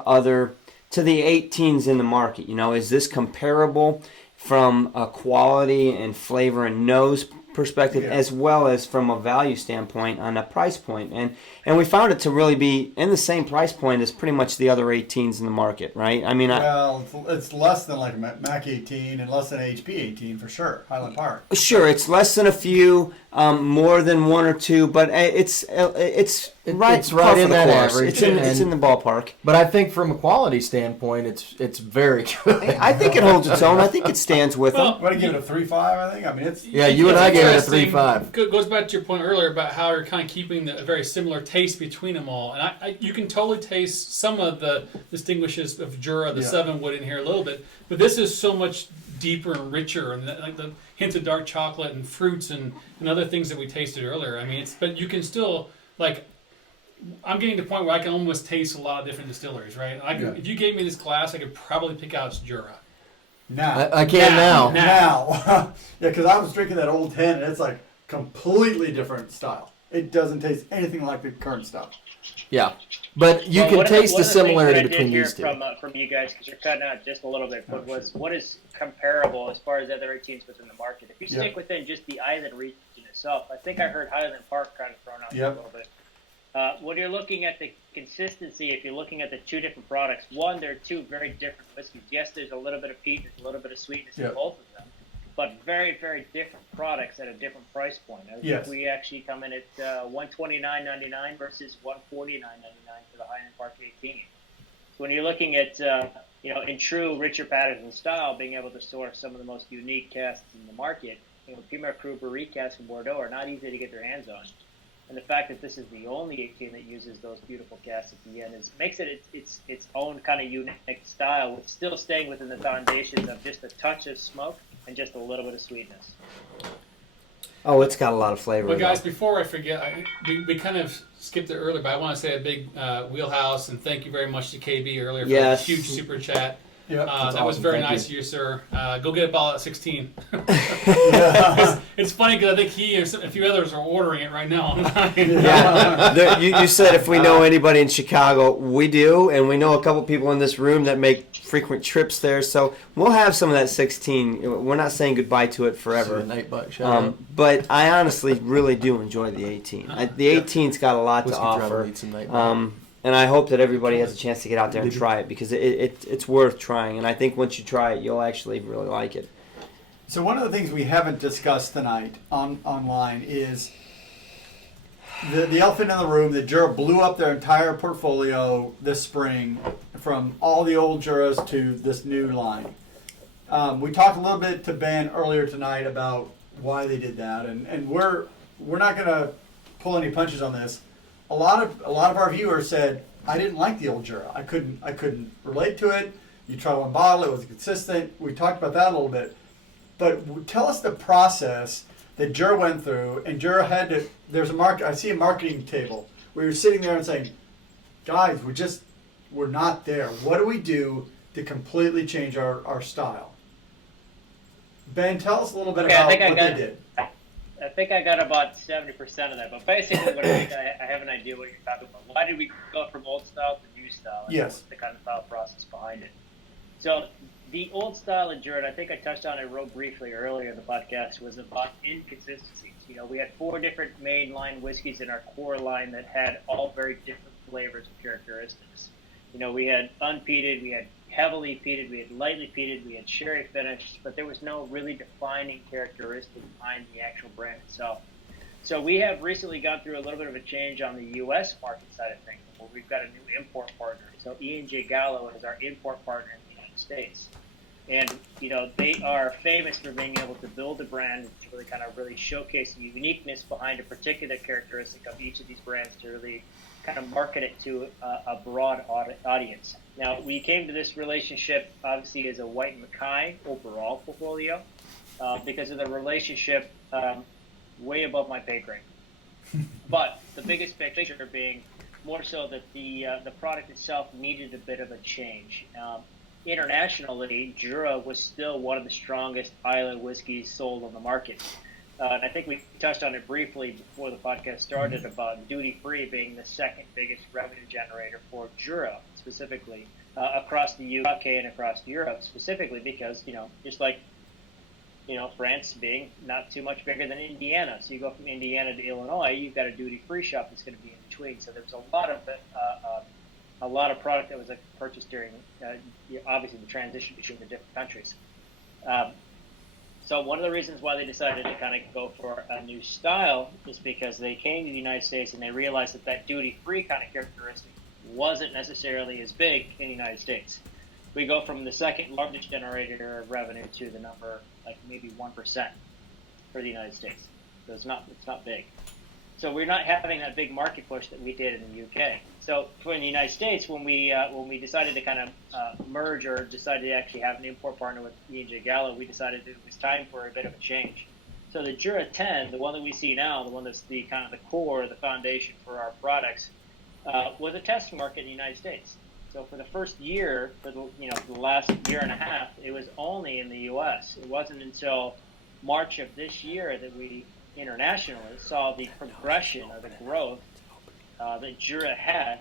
the 18s in the market. You know, is this comparable from a quality and flavor and nose perspective Yeah. as well as from a value standpoint on a price point. And we found it to really be in the same price point as pretty much the other 18s in the market, right? I mean, Well, it's less than like a Mac 18 and less than an HP 18 for sure. Highland Park. sure, it's less than a few, more than one or two, but it's right, it's par right for in the that course. average, It's in and- the ballpark. But I think from a quality standpoint, it's very good. I think it holds its own. I think it stands with them. I'm going to give it a 3.5, I think. I mean, it's. Yeah, you and I gave it a Interesting. 3.5. Goes back to your point earlier about how you're kind of keeping a very similar taste between them all, and you can totally taste some of the distinguishes of Jura, the Yeah. 7 wood in here a little bit, but this is so much deeper and richer, and like the hints of dark chocolate and fruits and other things that we tasted earlier. I mean, but you can still like. I'm getting to the point where I can almost taste a lot of different distilleries, right? If you gave me this glass, I could probably pick out it's Jura. Now. I can now. Now. Yeah, because I was drinking that old 10 and it's like completely different style. It doesn't taste anything like the current style. Yeah, but you Well, can one of taste one the of things similarity that I did between hear these two. from you guys, because you're cutting out just a little bit, but what is comparable as far as other 18s within the market? If you stick within just the island region itself, I think I heard Highland Park kind of thrown out a little bit. When you're looking at the consistency, if you're looking at the two different products, one, they're two very different whiskeys. Yes, there's a little bit of peat, there's a little bit of sweetness in both of them, but very, very different products at a different price point. I think we actually come in at $129.99 versus $149.99 for the Highland Park 18. So when you're looking at, in true Richard Patterson style, being able to source some of the most unique casks in the market, Premier Cru Brewery casks in Bordeaux are not easy to get their hands on. And the fact that this is the only 18 that uses those beautiful casks at the end makes it its own kind of unique style, with still staying within the foundations of just a touch of smoke and just a little bit of sweetness. Oh, it's got a lot of flavor. But guys, before I forget, we kind of skipped it earlier, but I want to say a big wheelhouse and thank you very much to KB earlier for the huge super chat. Yep, that was awesome. very Thank nice of you, sir. Go get a bottle at 16. Yeah. It's funny because I think he and a few others are ordering it right now online. Yeah, you said if we know anybody in Chicago, we do, and we know a couple people in this room that make frequent trips there, so we'll have some of that 16. We're not saying goodbye to it forever. Nightbuck, shout out. But I honestly really do enjoy the 18. The 18's got a lot to Whiskey Travel offer. needs some Nightbuck. And I hope that everybody has a chance to get out there and try it, because it's worth trying. And I think once you try it, you'll actually really like it. So one of the things we haven't discussed tonight online is the elephant in the room that Jura blew up their entire portfolio this spring, from all the old Juras to this new line. We talked a little bit to Ben earlier tonight about why they did that, and we're not going to pull any punches on this. A lot of our viewers said, I didn't like the old Jura. I couldn't relate to it. You try one bottle, it was consistent. We talked about that a little bit. But tell us the process that Jura went through, and Jura had to, I see a marketing table where you're sitting there and saying, guys, we're not there. What do we do to completely change our style? Ben, tell us a little bit about what they did. I think I got about 70% of that, but basically what I have an idea what you're talking about. Why did we go from old style to new style? And what's the kind of thought process behind it? So the old style in Jura, I think I touched on it real briefly earlier in the podcast, was about inconsistencies. We had 4 different main line whiskeys in our core line that had all very different flavors and characteristics. We had unpeated, we had heavily peated, we had lightly peated, we had sherry finished, but there was no really defining characteristic behind the actual brand itself. So we have recently gone through a little bit of a change on the U.S. market side of things, where we've got a new import partner. So E&J Gallo is our import partner in the United States. And, they are famous for being able to build a brand to really showcase the uniqueness behind a particular characteristic of each of these brands to really kind of market it to a broad audience. Now, we came to this relationship, obviously, as a White Mackay overall portfolio, because of the relationship way above my pay grade. But the biggest picture being more so that the product itself needed a bit of a change. Internationally, Jura was still one of the strongest island whiskeys sold on the market. And I think we touched on it briefly before the podcast started about duty-free being the second biggest revenue generator for Jura specifically across the UK and across Europe specifically because, just like France being not too much bigger than Indiana. So you go from Indiana to Illinois, you've got a duty-free shop that's going to be in between. So there's a lot of product that was purchased during, obviously, the transition between the different countries. So one of the reasons why they decided to kind of go for a new style is because they came to the United States and they realized that duty-free kind of characteristic wasn't necessarily as big in the United States. We go from the second largest generator of revenue to the number like maybe 1% for the United States. So it's not big. So we're not having that big market push that we did in the UK. So for in the United States, when we decided to kind of merge or decided to actually have an import partner with E&J Gallo, we decided that it was time for a bit of a change. So the Jura 10, the one that we see now, the one that's the kind of the core, the foundation for our products, was a test market in the United States. So for the first year, for the last year and a half, it was only in the U.S. It wasn't until March of this year that we internationally saw the progression of the growth that Jura had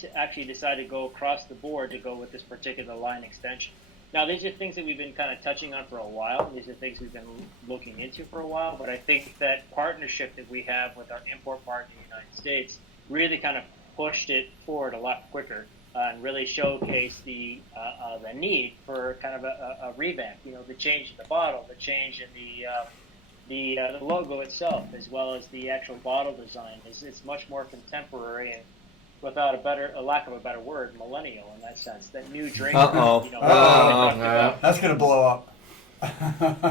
to actually decide to go across the board to go with this particular line extension. Now, these are things that we've been kind of touching on for a while. These are things we've been looking into for a while. But I think that partnership that we have with our import partner in the United States really kind of pushed it forward a lot quicker and really showcased the need for kind of a revamp. The change in the bottle, the change in the logo itself, as well as the actual bottle design. It's much more contemporary and, without a lack of a better word, millennial in that sense. That new drink. That's gonna blow up.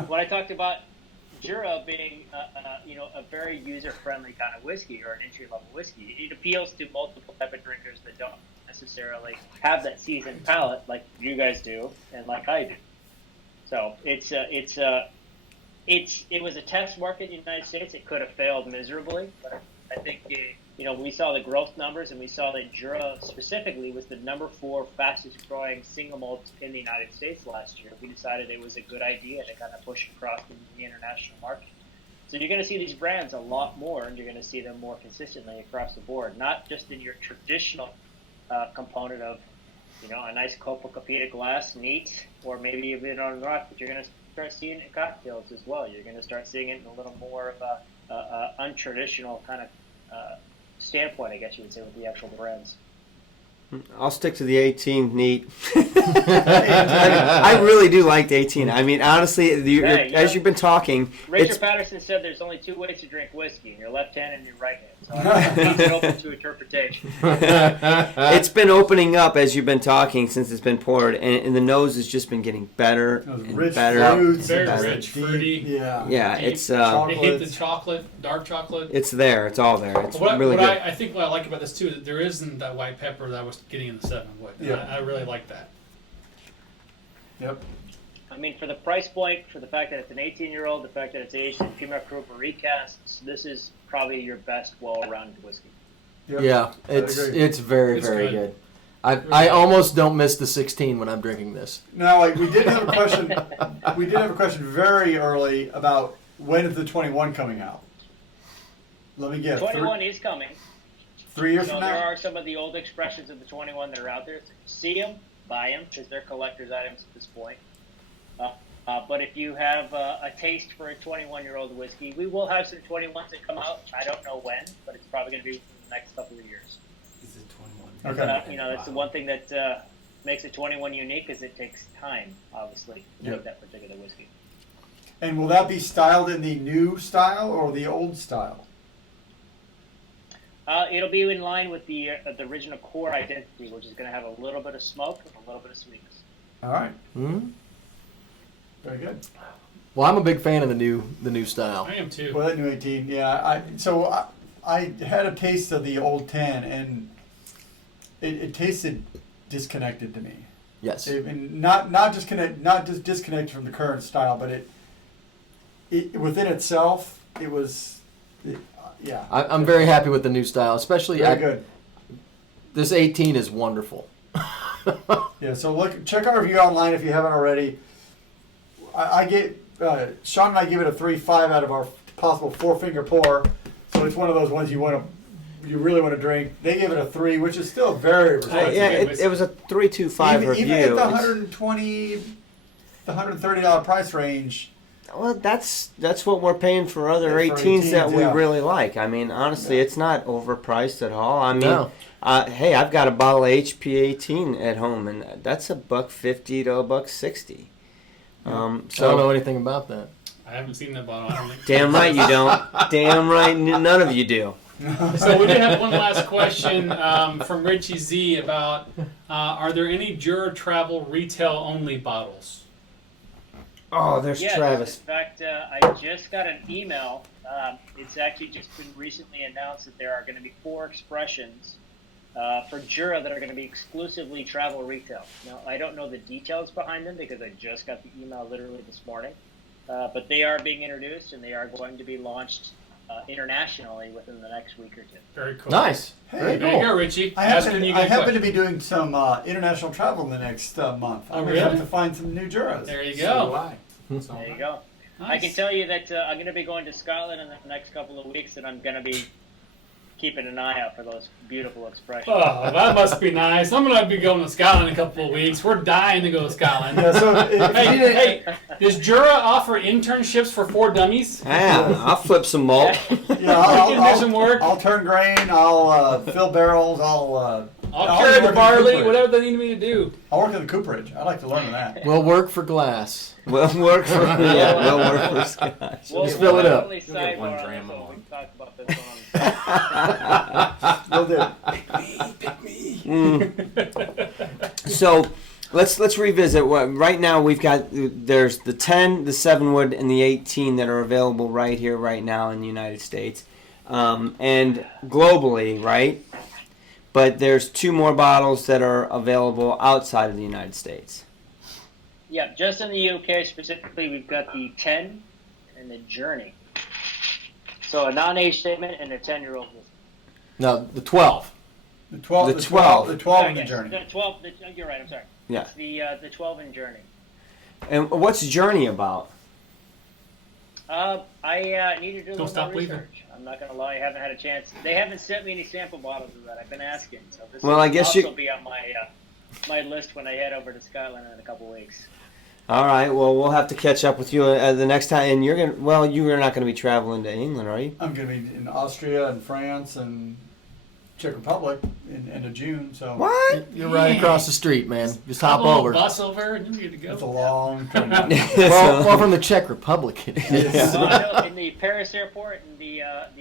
When I talked about Jura being a very user-friendly kind of whiskey or an entry-level whiskey, it appeals to multiple type of drinkers that don't necessarily have that seasoned palate like you guys do and like I do. So it was a test market in the United States. It could have failed miserably, but I think we saw the growth numbers, and we saw that Jura specifically was the number 4 fastest growing single malt in the United States last year. We decided it was a good idea to kind of push across the international market. So you're going to see these brands a lot more, and you're going to see them more consistently across the board, not just in your traditional component of, a nice Copacabana glass, neat, or maybe even on rock, but you're going to start seeing it in cocktails as well. You're going to start seeing it in a little more of a untraditional kind of standpoint, I guess you would say, with the actual brands. I'll stick to the 18 neat. I really do like the 18. I mean, honestly, as you've been talking, Richard Patterson said there's only 2 ways to drink whiskey, in your left hand and your right hand. So it's open to interpretation. It's been opening up as you've been talking since it's been poured, and the nose has just been getting better and rich better. Fruits, Very better. rich, fruity. Yeah, Deep. it's They hit the chocolate, dark chocolate. it's there. It's all there. It's What really good. I think what I like about this too is that there isn't that white pepper that I was getting in the 7-Wood. Yeah. I really like that. Yep. I mean, for the price point, for the fact that it's an 18-year-old, the fact that it's aged in Pinot Gris recast, this is probably your best well-rounded whiskey. Yep. Yeah, it's very, It's very good. good. I almost don't miss the 16 when I'm drinking this. Now, we did have a question. We did have a question very early about when is the 21 coming out. Let me guess. 21 is coming. 3 years So from there now. are some of the old expressions of the 21 that are out there. So you see them, buy them, because they're collector's items at this point. But if you have a taste for a 21-year-old whiskey, we will have some 21s that come out. I don't know when, but it's probably going to be within the next couple of years. This is 21. Okay. That's the one thing that makes a 21 unique is it takes time, obviously, to make that particular whiskey. And will that be styled in the new style or the old style? It'll be in line with the original core identity, which is going to have a little bit of smoke and a little bit of sweetness. All right. Mm-hmm. Very good. Well, I'm a big fan of the new style. I am too. Well, that new 18, yeah. I had a taste of the old 10, and it tasted disconnected to me. Yes. And not just disconnected from the current style, but it within itself, it was, yeah. I'm very happy with the new style, especially Very good. This 18 is wonderful. Yeah. So check our review online if you haven't already. I gave Sean and I give it a 3.5 out of our possible 4-finger pour. So it's one of those ones you really want to drink. They give it a 3, which is still very respectable. Yeah, it was a 3.25 review. Even at the $120, the $130 price range, Well, that's what we're paying for other Yeah, for 18s that 18s, we yeah. really like. I mean, honestly, it's not overpriced at all. I mean, No. hey, I've got a bottle of HP 18 at home, and that's $1.50 to $1.60. I don't know So anything about that. I haven't seen that bottle. I don't think. damn right you don't. Damn right none of you do. So we did have one last question from Richie Z about are there any Jura Travel retail only bottles? Oh, there's Yes, Travis. in fact, I just got an email. It's actually just been recently announced that there are going to be 4 expressions for Jura that are going to be exclusively travel retail. Now, I don't know the details behind them because I just got the email literally this morning. But they are being introduced, and they are going to be launched internationally within the next week or 2. Very cool. Nice. Hey, Very There cool. you go, Richie. I Asking you happen good to questions. be doing some international travel in the next month. Oh, I'm really? gonna have to find some new Juras. There you So go. do I. That's all There you right. go. Nice. I can tell you that I'm going to be going to Scotland in the next couple of weeks, and I'm going to be keeping an eye out for those beautiful expressions. Oh, that must be nice. I'm gonna be going to Scotland in a couple of weeks. We're dying to go to Scotland. Yeah, so if you Hey, need a- hey, does Jura offer internships for 4 dummies? Yeah, I'll flip some malt. yeah, We can do some work. I'll turn grain. I'll fill barrels. I'll I'll carry work the in barley, cooperage. whatever they need me to do. I'll work in the cooperage. I like to learn that. We'll work for glass. We'll work for we'll work for Scotch. We'll Just fill it up. definitely You'll get one sidebar on dram this a one. We month. can talk about this one. Will do. So let's revisit what right now we've got. There's the 10, the 7 wood, and the 18 that are available right here, right now in the United States, and globally, right? But there's 2 more bottles that are available outside of the United States. Yeah, just in the UK specifically, we've got the 10 and the Journey. So a non-age statement and a 10-year-old. No, the 12. The 12. The The 12. 12. The 12 in the Yes, journey. The 12. You're right. I'm sorry. Yeah. It's the 12 in Journey. And what's Journey about? I need to do a Don't little stop more believing. research. I'm not gonna lie, I haven't had a chance. They haven't sent me any sample bottles of that. I've been asking, so this Well, will I guess also you- be on my list when I head over to Scotland in a couple weeks. All right. Well, we'll have to catch up with you the next time. And you're gonna. Well, you are not going to be traveling to England, are you? I'm going to be in Austria and France and Czech Republic in end of June. So What? You're right across the street, man. Just hop Have a little over. bus over, and you're good to it's a go. long trip. Well, from the Czech Republic. it is. Yeah. No, in the Paris airport and the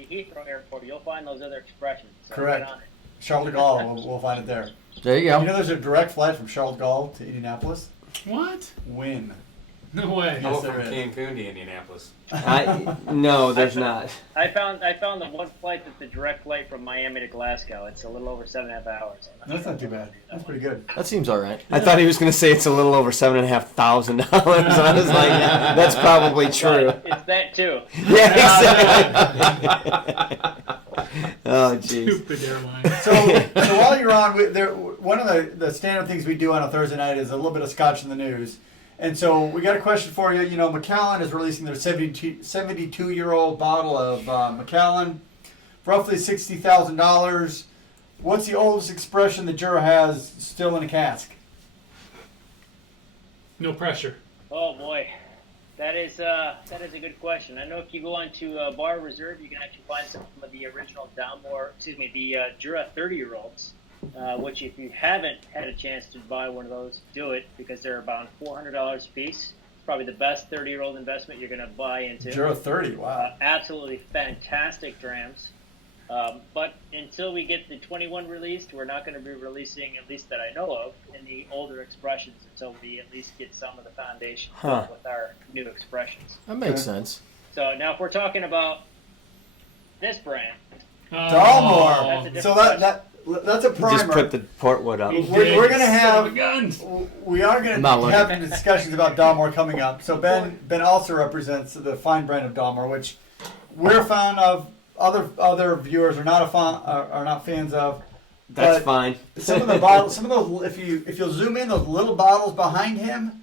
Heathrow airport, you'll find those other expressions. So Correct. Get on it. Charles de Gaulle, we'll find it there. There you You go. know there's a direct flight from Charles de Gaulle to Indianapolis? What? Win. No way. How Yes, about there from is. Cancun to Indianapolis? No, there's not. I found the one flight that's the direct flight from Miami to Glasgow. It's a little over 7.5 hours. That's not too bad. That's pretty good. That seems all right. I thought he was going to say it's a little over $7,500. I was like, that's probably true. It's that too. Yeah, exactly. Oh, jeez. Stupid airline. So while you're on, one of the standard things we do on a Thursday night is a little bit of Scotch in the news. And so we got a question for you. You know, Macallan is releasing their 72-year-old bottle of Macallan, roughly $60,000. What's the oldest expression that Jura has still in a cask? No pressure. Oh boy, that is a good question. I know if you go on to Bar Reserve, you can actually find some of the original the Jura 30-year-olds. Which, if you haven't had a chance to buy one of those, do it because they're about $400 a piece. It's probably the best 30-year-old investment you're going to buy into. Jura 30. Wow. Absolutely fantastic drams. But until we get the 21 released, we're not going to be releasing, at least that I know of, any older expressions until we at least get some of the foundation Huh. with our new expressions. That makes sense. So now if we're talking about this brand, Dalmore. That's a So different that's a primer. Just put the portwood up. We're gonna have- guns. We are going to Not looking. have discussions about Dalmore coming up. So Ben also represents the fine brand of Dalmore, which we're a fan of. Other viewers are not fans of. That's But fine. Some of the bottles, some of those, if you'll zoom in, those little bottles behind him.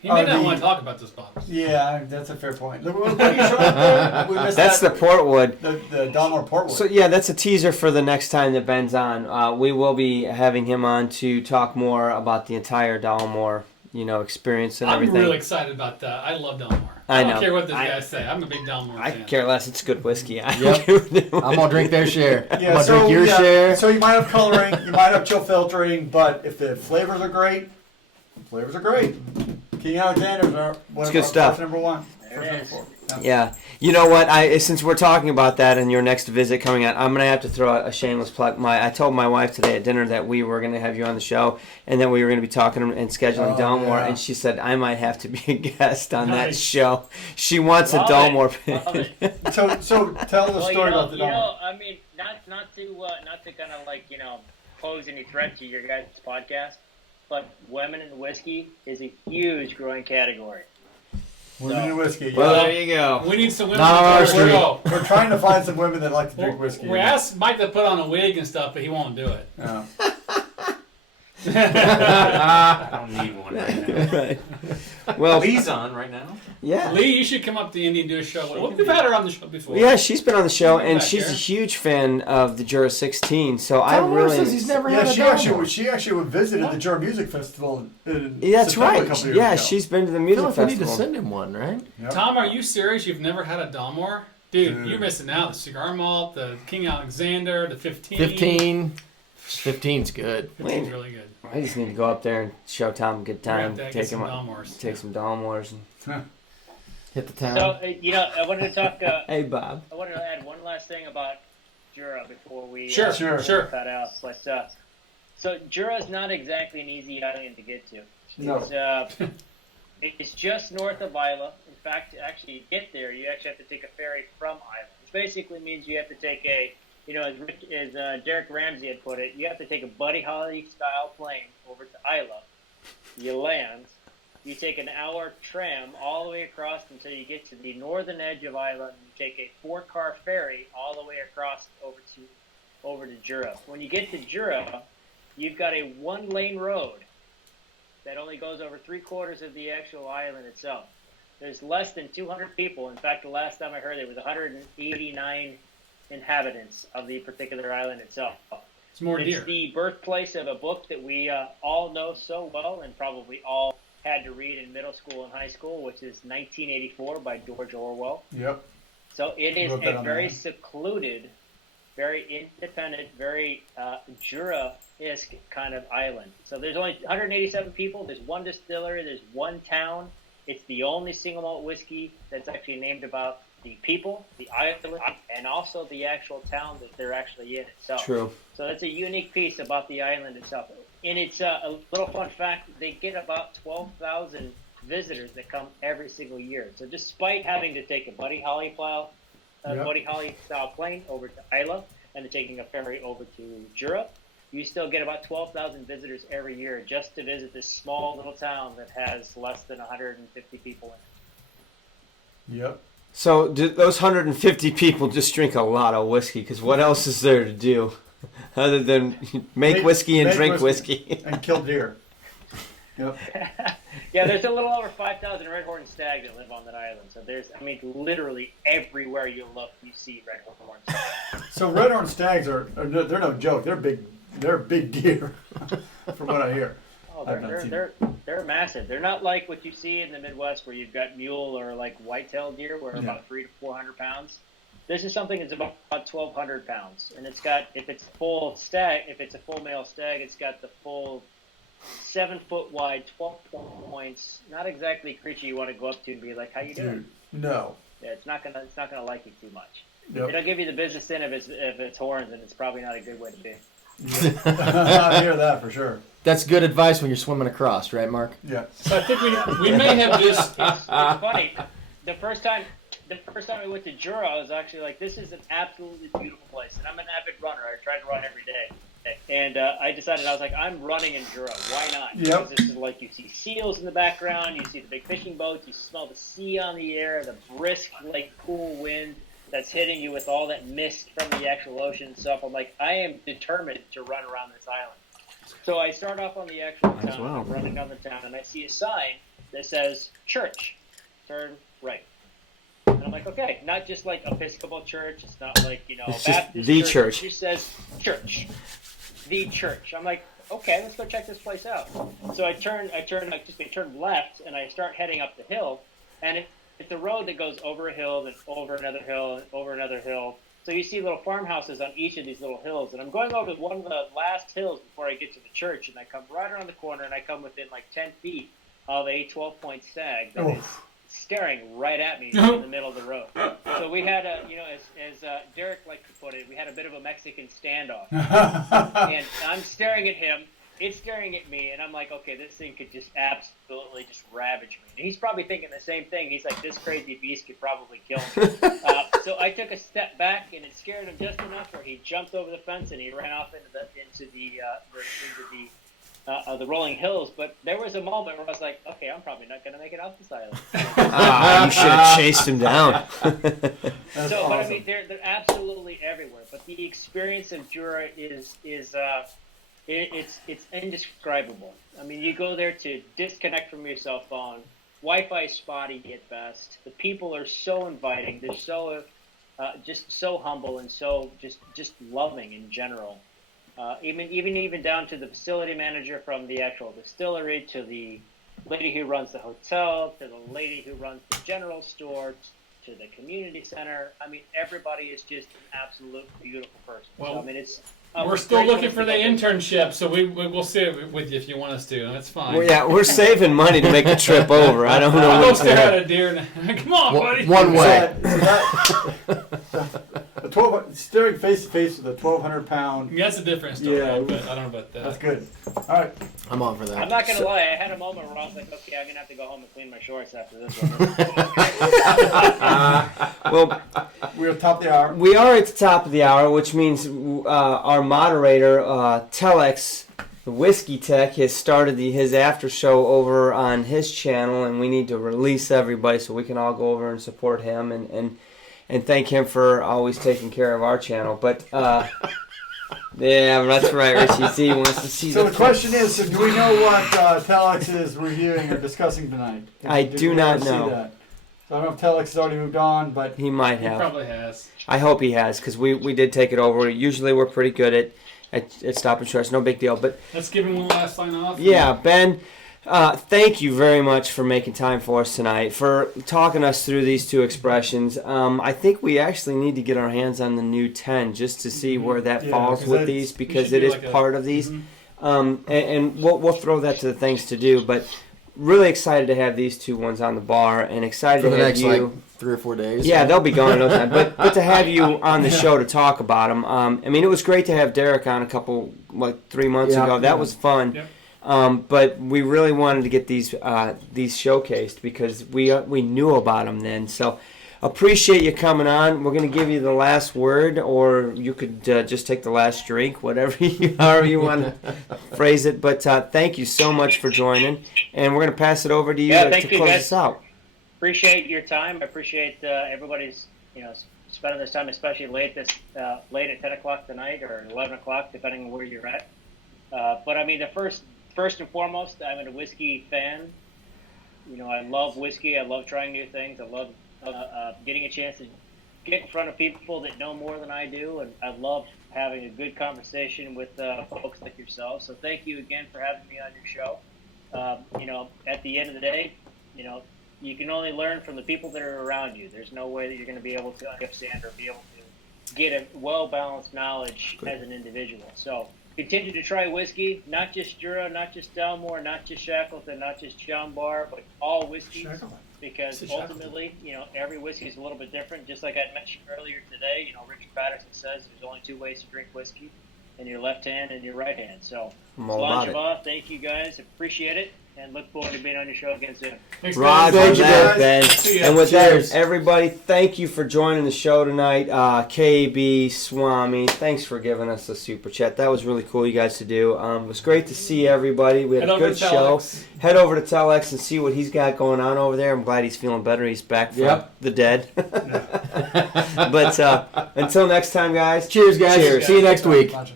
He may Are not the- want to talk about those bottles. Yeah, that's a fair point. Look, what are you showing up there? We missed That's the that. portwood. The Dalmore Portwood. So yeah, that's a teaser for the next time that Ben's on. We will be having him on to talk more about the entire Dalmore experience and I'm everything. really excited about that. I love Delmore. I don't know. care what these guys say. I'm a big Delmore I fan. care less. It's good whiskey. Yep. I'm gonna drink their share. I'm gonna drink your share. So you might have coloring, you might have chill filtering, but if the flavors are great, King Alexander's are one It's of good our stuff. first number one. There First it number is. 4. Yeah. You know what? Since we're talking about that and your next visit coming out, I'm gonna have to throw out a shameless plug. I told my wife today at dinner that we were gonna have you on the show, and that we were gonna be talking and scheduling Oh, Delmore, yeah. and she said I might have to be a guest on that Nice. show. She wants a Love Delmore it. pin. Love it. So tell the Well, story about the Delmore. I mean, not to kind of like pose any threat to your guys' podcast, but women in whiskey is a huge growing category. Women in whiskey. Well, yeah. there you go. We need some women Not on our to street. go. We're trying to find some women that like to drink whiskey. We asked Mike to put on a wig and stuff, but he won't do it. Yeah. I don't need one right now. Right. Well, Lee's on right now. yeah. Lee, you should come up to Indy and do a show. We've had her on the show before. Yeah, she's been on the show, She'll be and back she's here. a huge fan of the Jura 16. So I Delmore really, says he's never Yeah, had a Delmore. she actually visited the Jura Music Festival. In Yeah, that's September a right. couple years Yeah, ago. she's been to the I music feel like we need to festival. send him one, right? Yep. Tom, are you serious? You've never had a Delmore? Dude, Dude. you're missing out. The cigar malt, the King Alexander, the 15. 15's good. 15's really good. I just need to go up there and show Tom a good time. Get Take some him up, Delmores. take some Delmores. And, Hit the town. So I wanted to talk. hey, Bob. I wanted to add one last thing about Jura before we Sure. cut that out. But so Jura is not exactly an easy island to get to. No. It's just north of Isla. In fact, to actually get there, you actually have to take a ferry from Isla, which basically means you have to take as Derek Ramsey had put it, you have to take a Buddy Holly style plane over to Isla. You land. You take an hour tram all the way across until you get to the northern edge of Isla, and you take a 4-car ferry all the way across over to Jura. When you get to Jura, you've got a 1-lane road that only goes over 3/4 of the actual island itself. There's less than 200 people. In fact, the last time I heard there was 189 inhabitants of the particular island itself. It's more It's deer. the birthplace of a book that we all know so well and probably all had to read in middle school and high school, which is 1984 by George Orwell. Yep. So it is Wrote that a on very there. secluded, very independent, very Jura-esque kind of island. So there's only 187 people. There's one distillery. There's one town. It's the only single malt whiskey that's actually named about the people, the island, and also the actual town that they're actually in itself. True. So that's a unique piece about the island itself. And it's a little fun fact, they get about 12,000 visitors that come every single year. So despite having to take a Buddy Holly style plane over to Isla and then taking a ferry over to Jura, you still get about 12,000 visitors every year just to visit this small little town that has less than 150 people in it. Yep. So do those 150 people just drink a lot of whiskey? Because what else is there to do other than make whiskey and make drink whiskey? And kill deer. Yep. Yeah, there's a little over 5,000 red horn stags that live on that island. So there's, literally everywhere you look, you see red horn stags. So redhorn stags they're no joke. They're big deer, from what I hear. Oh, I've not seen they're massive. They're not like what you see in the Midwest where you've got mule or like white-tailed deer, where about 300 to 400 pounds. This is something that's about 1,200 pounds, and it's got if it's a full male stag, it's got the full 7-foot wide, 12 points. Not exactly a creature you want to go up to and be like, "How you doing?" Dude, no. Yeah, it's not gonna like you too much. Yep. It'll give you the business end of its horns, and it's probably not a good way to be. I hear that for sure. That's good advice when you're swimming across, right, Mark? Yeah. So I think we may have just. It's funny. The first time I went to Jura, I was actually like, "This is an absolutely beautiful place." And I'm an avid runner. I try to run every day. And I decided, I was like, I'm running in Jura. Why not? Yep. Because this is like, you see seals in the background, you see the big fishing boats, you smell the sea on the air, the brisk, like, cool wind that's hitting you with all that mist from the actual ocean and stuff. I'm like, I am determined to run around this island. So I start off on the actual town, I'm running down the town, and I see a sign that says, church, turn right. And I'm like, okay, not just like Episcopal church, it's not like, It's Baptist just the church. It just says church. The church. I'm like, okay, let's go check this place out. So I turn left, and I start heading up the hill, and it's a road that goes over a hill, then over another hill, and over another hill. So you see little farmhouses on each of these little hills, and I'm going over one of the last hills before I get to the church, and I come right around the corner, and I come within like 10 feet of a 12-point stag that is staring right at me in the middle of the road. So we had as Derek liked to put it, we had a bit of a Mexican standoff. And I'm staring at him, it's staring at me, and I'm like, okay, this thing could just absolutely just ravage me. And he's probably thinking the same thing. He's like, this crazy beast could probably kill me. So I took a step back, and it scared him just enough where he jumped over the fence and he ran off into the rolling hills. But there was a moment where I was like, okay, I'm probably not going to make it off this island. You should have chased him down. But I mean, they're absolutely everywhere. But the experience of Jura is it's indescribable. I mean, you go there to disconnect from your cell phone. Wi-Fi spotty at best. The people are so inviting. They're so just so humble and so just loving in general. Even down to the facility manager from the actual distillery, to the lady who runs the hotel, to the lady who runs the general store, to the community center. I mean, everybody is just an absolute beautiful person. Well, so, I mean, it's. We're still looking for the internship, so we'll sit with you if you want us to. That's fine. Well, yeah, we're saving money to make the trip over. I don't know I'll go what's stare at going a deer. Come on, buddy. One way. Staring face to face with a 1,200-pound. That's a different story, Yeah. but I don't know about that. That's good. All right. I'm on for that. I'm not going to lie. I had a moment where I was like, okay, I'm going to have to go home and clean my shorts after this one. Well, We're at the top of the hour. we are at the top of the hour, which means our moderator, Telex, the Whiskey Tech, has started his after show over on his channel, and we need to release everybody so we can all go over and support him and thank him for always taking care of our channel. But yeah, that's right, Richie. See, he wants to see. So the question is, so do we know what Telex is reviewing or discussing tonight? I do we not ever see know. that? So I don't know if Telex has already moved on, but He might He have. probably has. I hope he has, because we did take it over. Usually we're pretty good at stopping shorts. No big deal. But Let's give him one last sign off. yeah, Ben, thank you very much for making time for us tonight, for talking us through these two expressions. I think we actually need to get our hands on the new 10 just to see where that Yeah, falls 'cause with that's- these, because should it do is like a- part of these. Mhm. And we'll throw that to the things to do. But really excited to have these two ones on the bar, and excited For to the have next you. like 3 or 4 days. Yeah, they'll be gone in no time. But to have you on the show to talk about them, I mean, it was great to have Derek on a couple, 3 months Yeah. ago. That was fun. Yep. But we really wanted to get these showcased because we knew about them then. So appreciate you coming on. We're going to give you the last word, or you could just take the last drink, however you want to phrase it. But thank you so much for joining, and we're going to pass it over to you Yeah, to thank you, close guys. us out. Appreciate your time. I appreciate everybody's spending this time, especially late at 10 o'clock tonight or 11 o'clock, depending on where you're at. But I mean, first and foremost, I'm a whiskey fan. I love whiskey. I love trying new things. I love getting a chance to get in front of people that know more than I do, and I love having a good conversation with folks like yourselves. So thank you again for having me on your show. At the end of the day, you can only learn from the people that are around you. There's no way that you're going to be able to understand or be able to get a well-balanced knowledge as an individual. So continue to try whiskey, not just Jura, not just Delmore, not just Shackleton, not just John Bar, but all whiskeys. Because ultimately, every whiskey is a little bit different. Just like I mentioned earlier today, Richard Patterson says there's only 2 ways to drink whiskey, in your left hand and your right hand. So, I'm all about it. Slanjava, thank you guys. Appreciate it. And look forward to being on your show again soon. Thanks, Roger guys. that, Ben. See ya. And with Cheers. that, everybody, thank you for joining the show tonight. KB, Swami, thanks for giving us a super chat. That was really cool, you guys, to do. It was great to see everybody. We had Head a over good to show. Telex. Head over to Telex and see what he's got going on over there. I'm glad he's feeling better. He's back from Yep. the dead. But until next time, guys. Cheers, guys. Cheers. See you next week. Gotcha.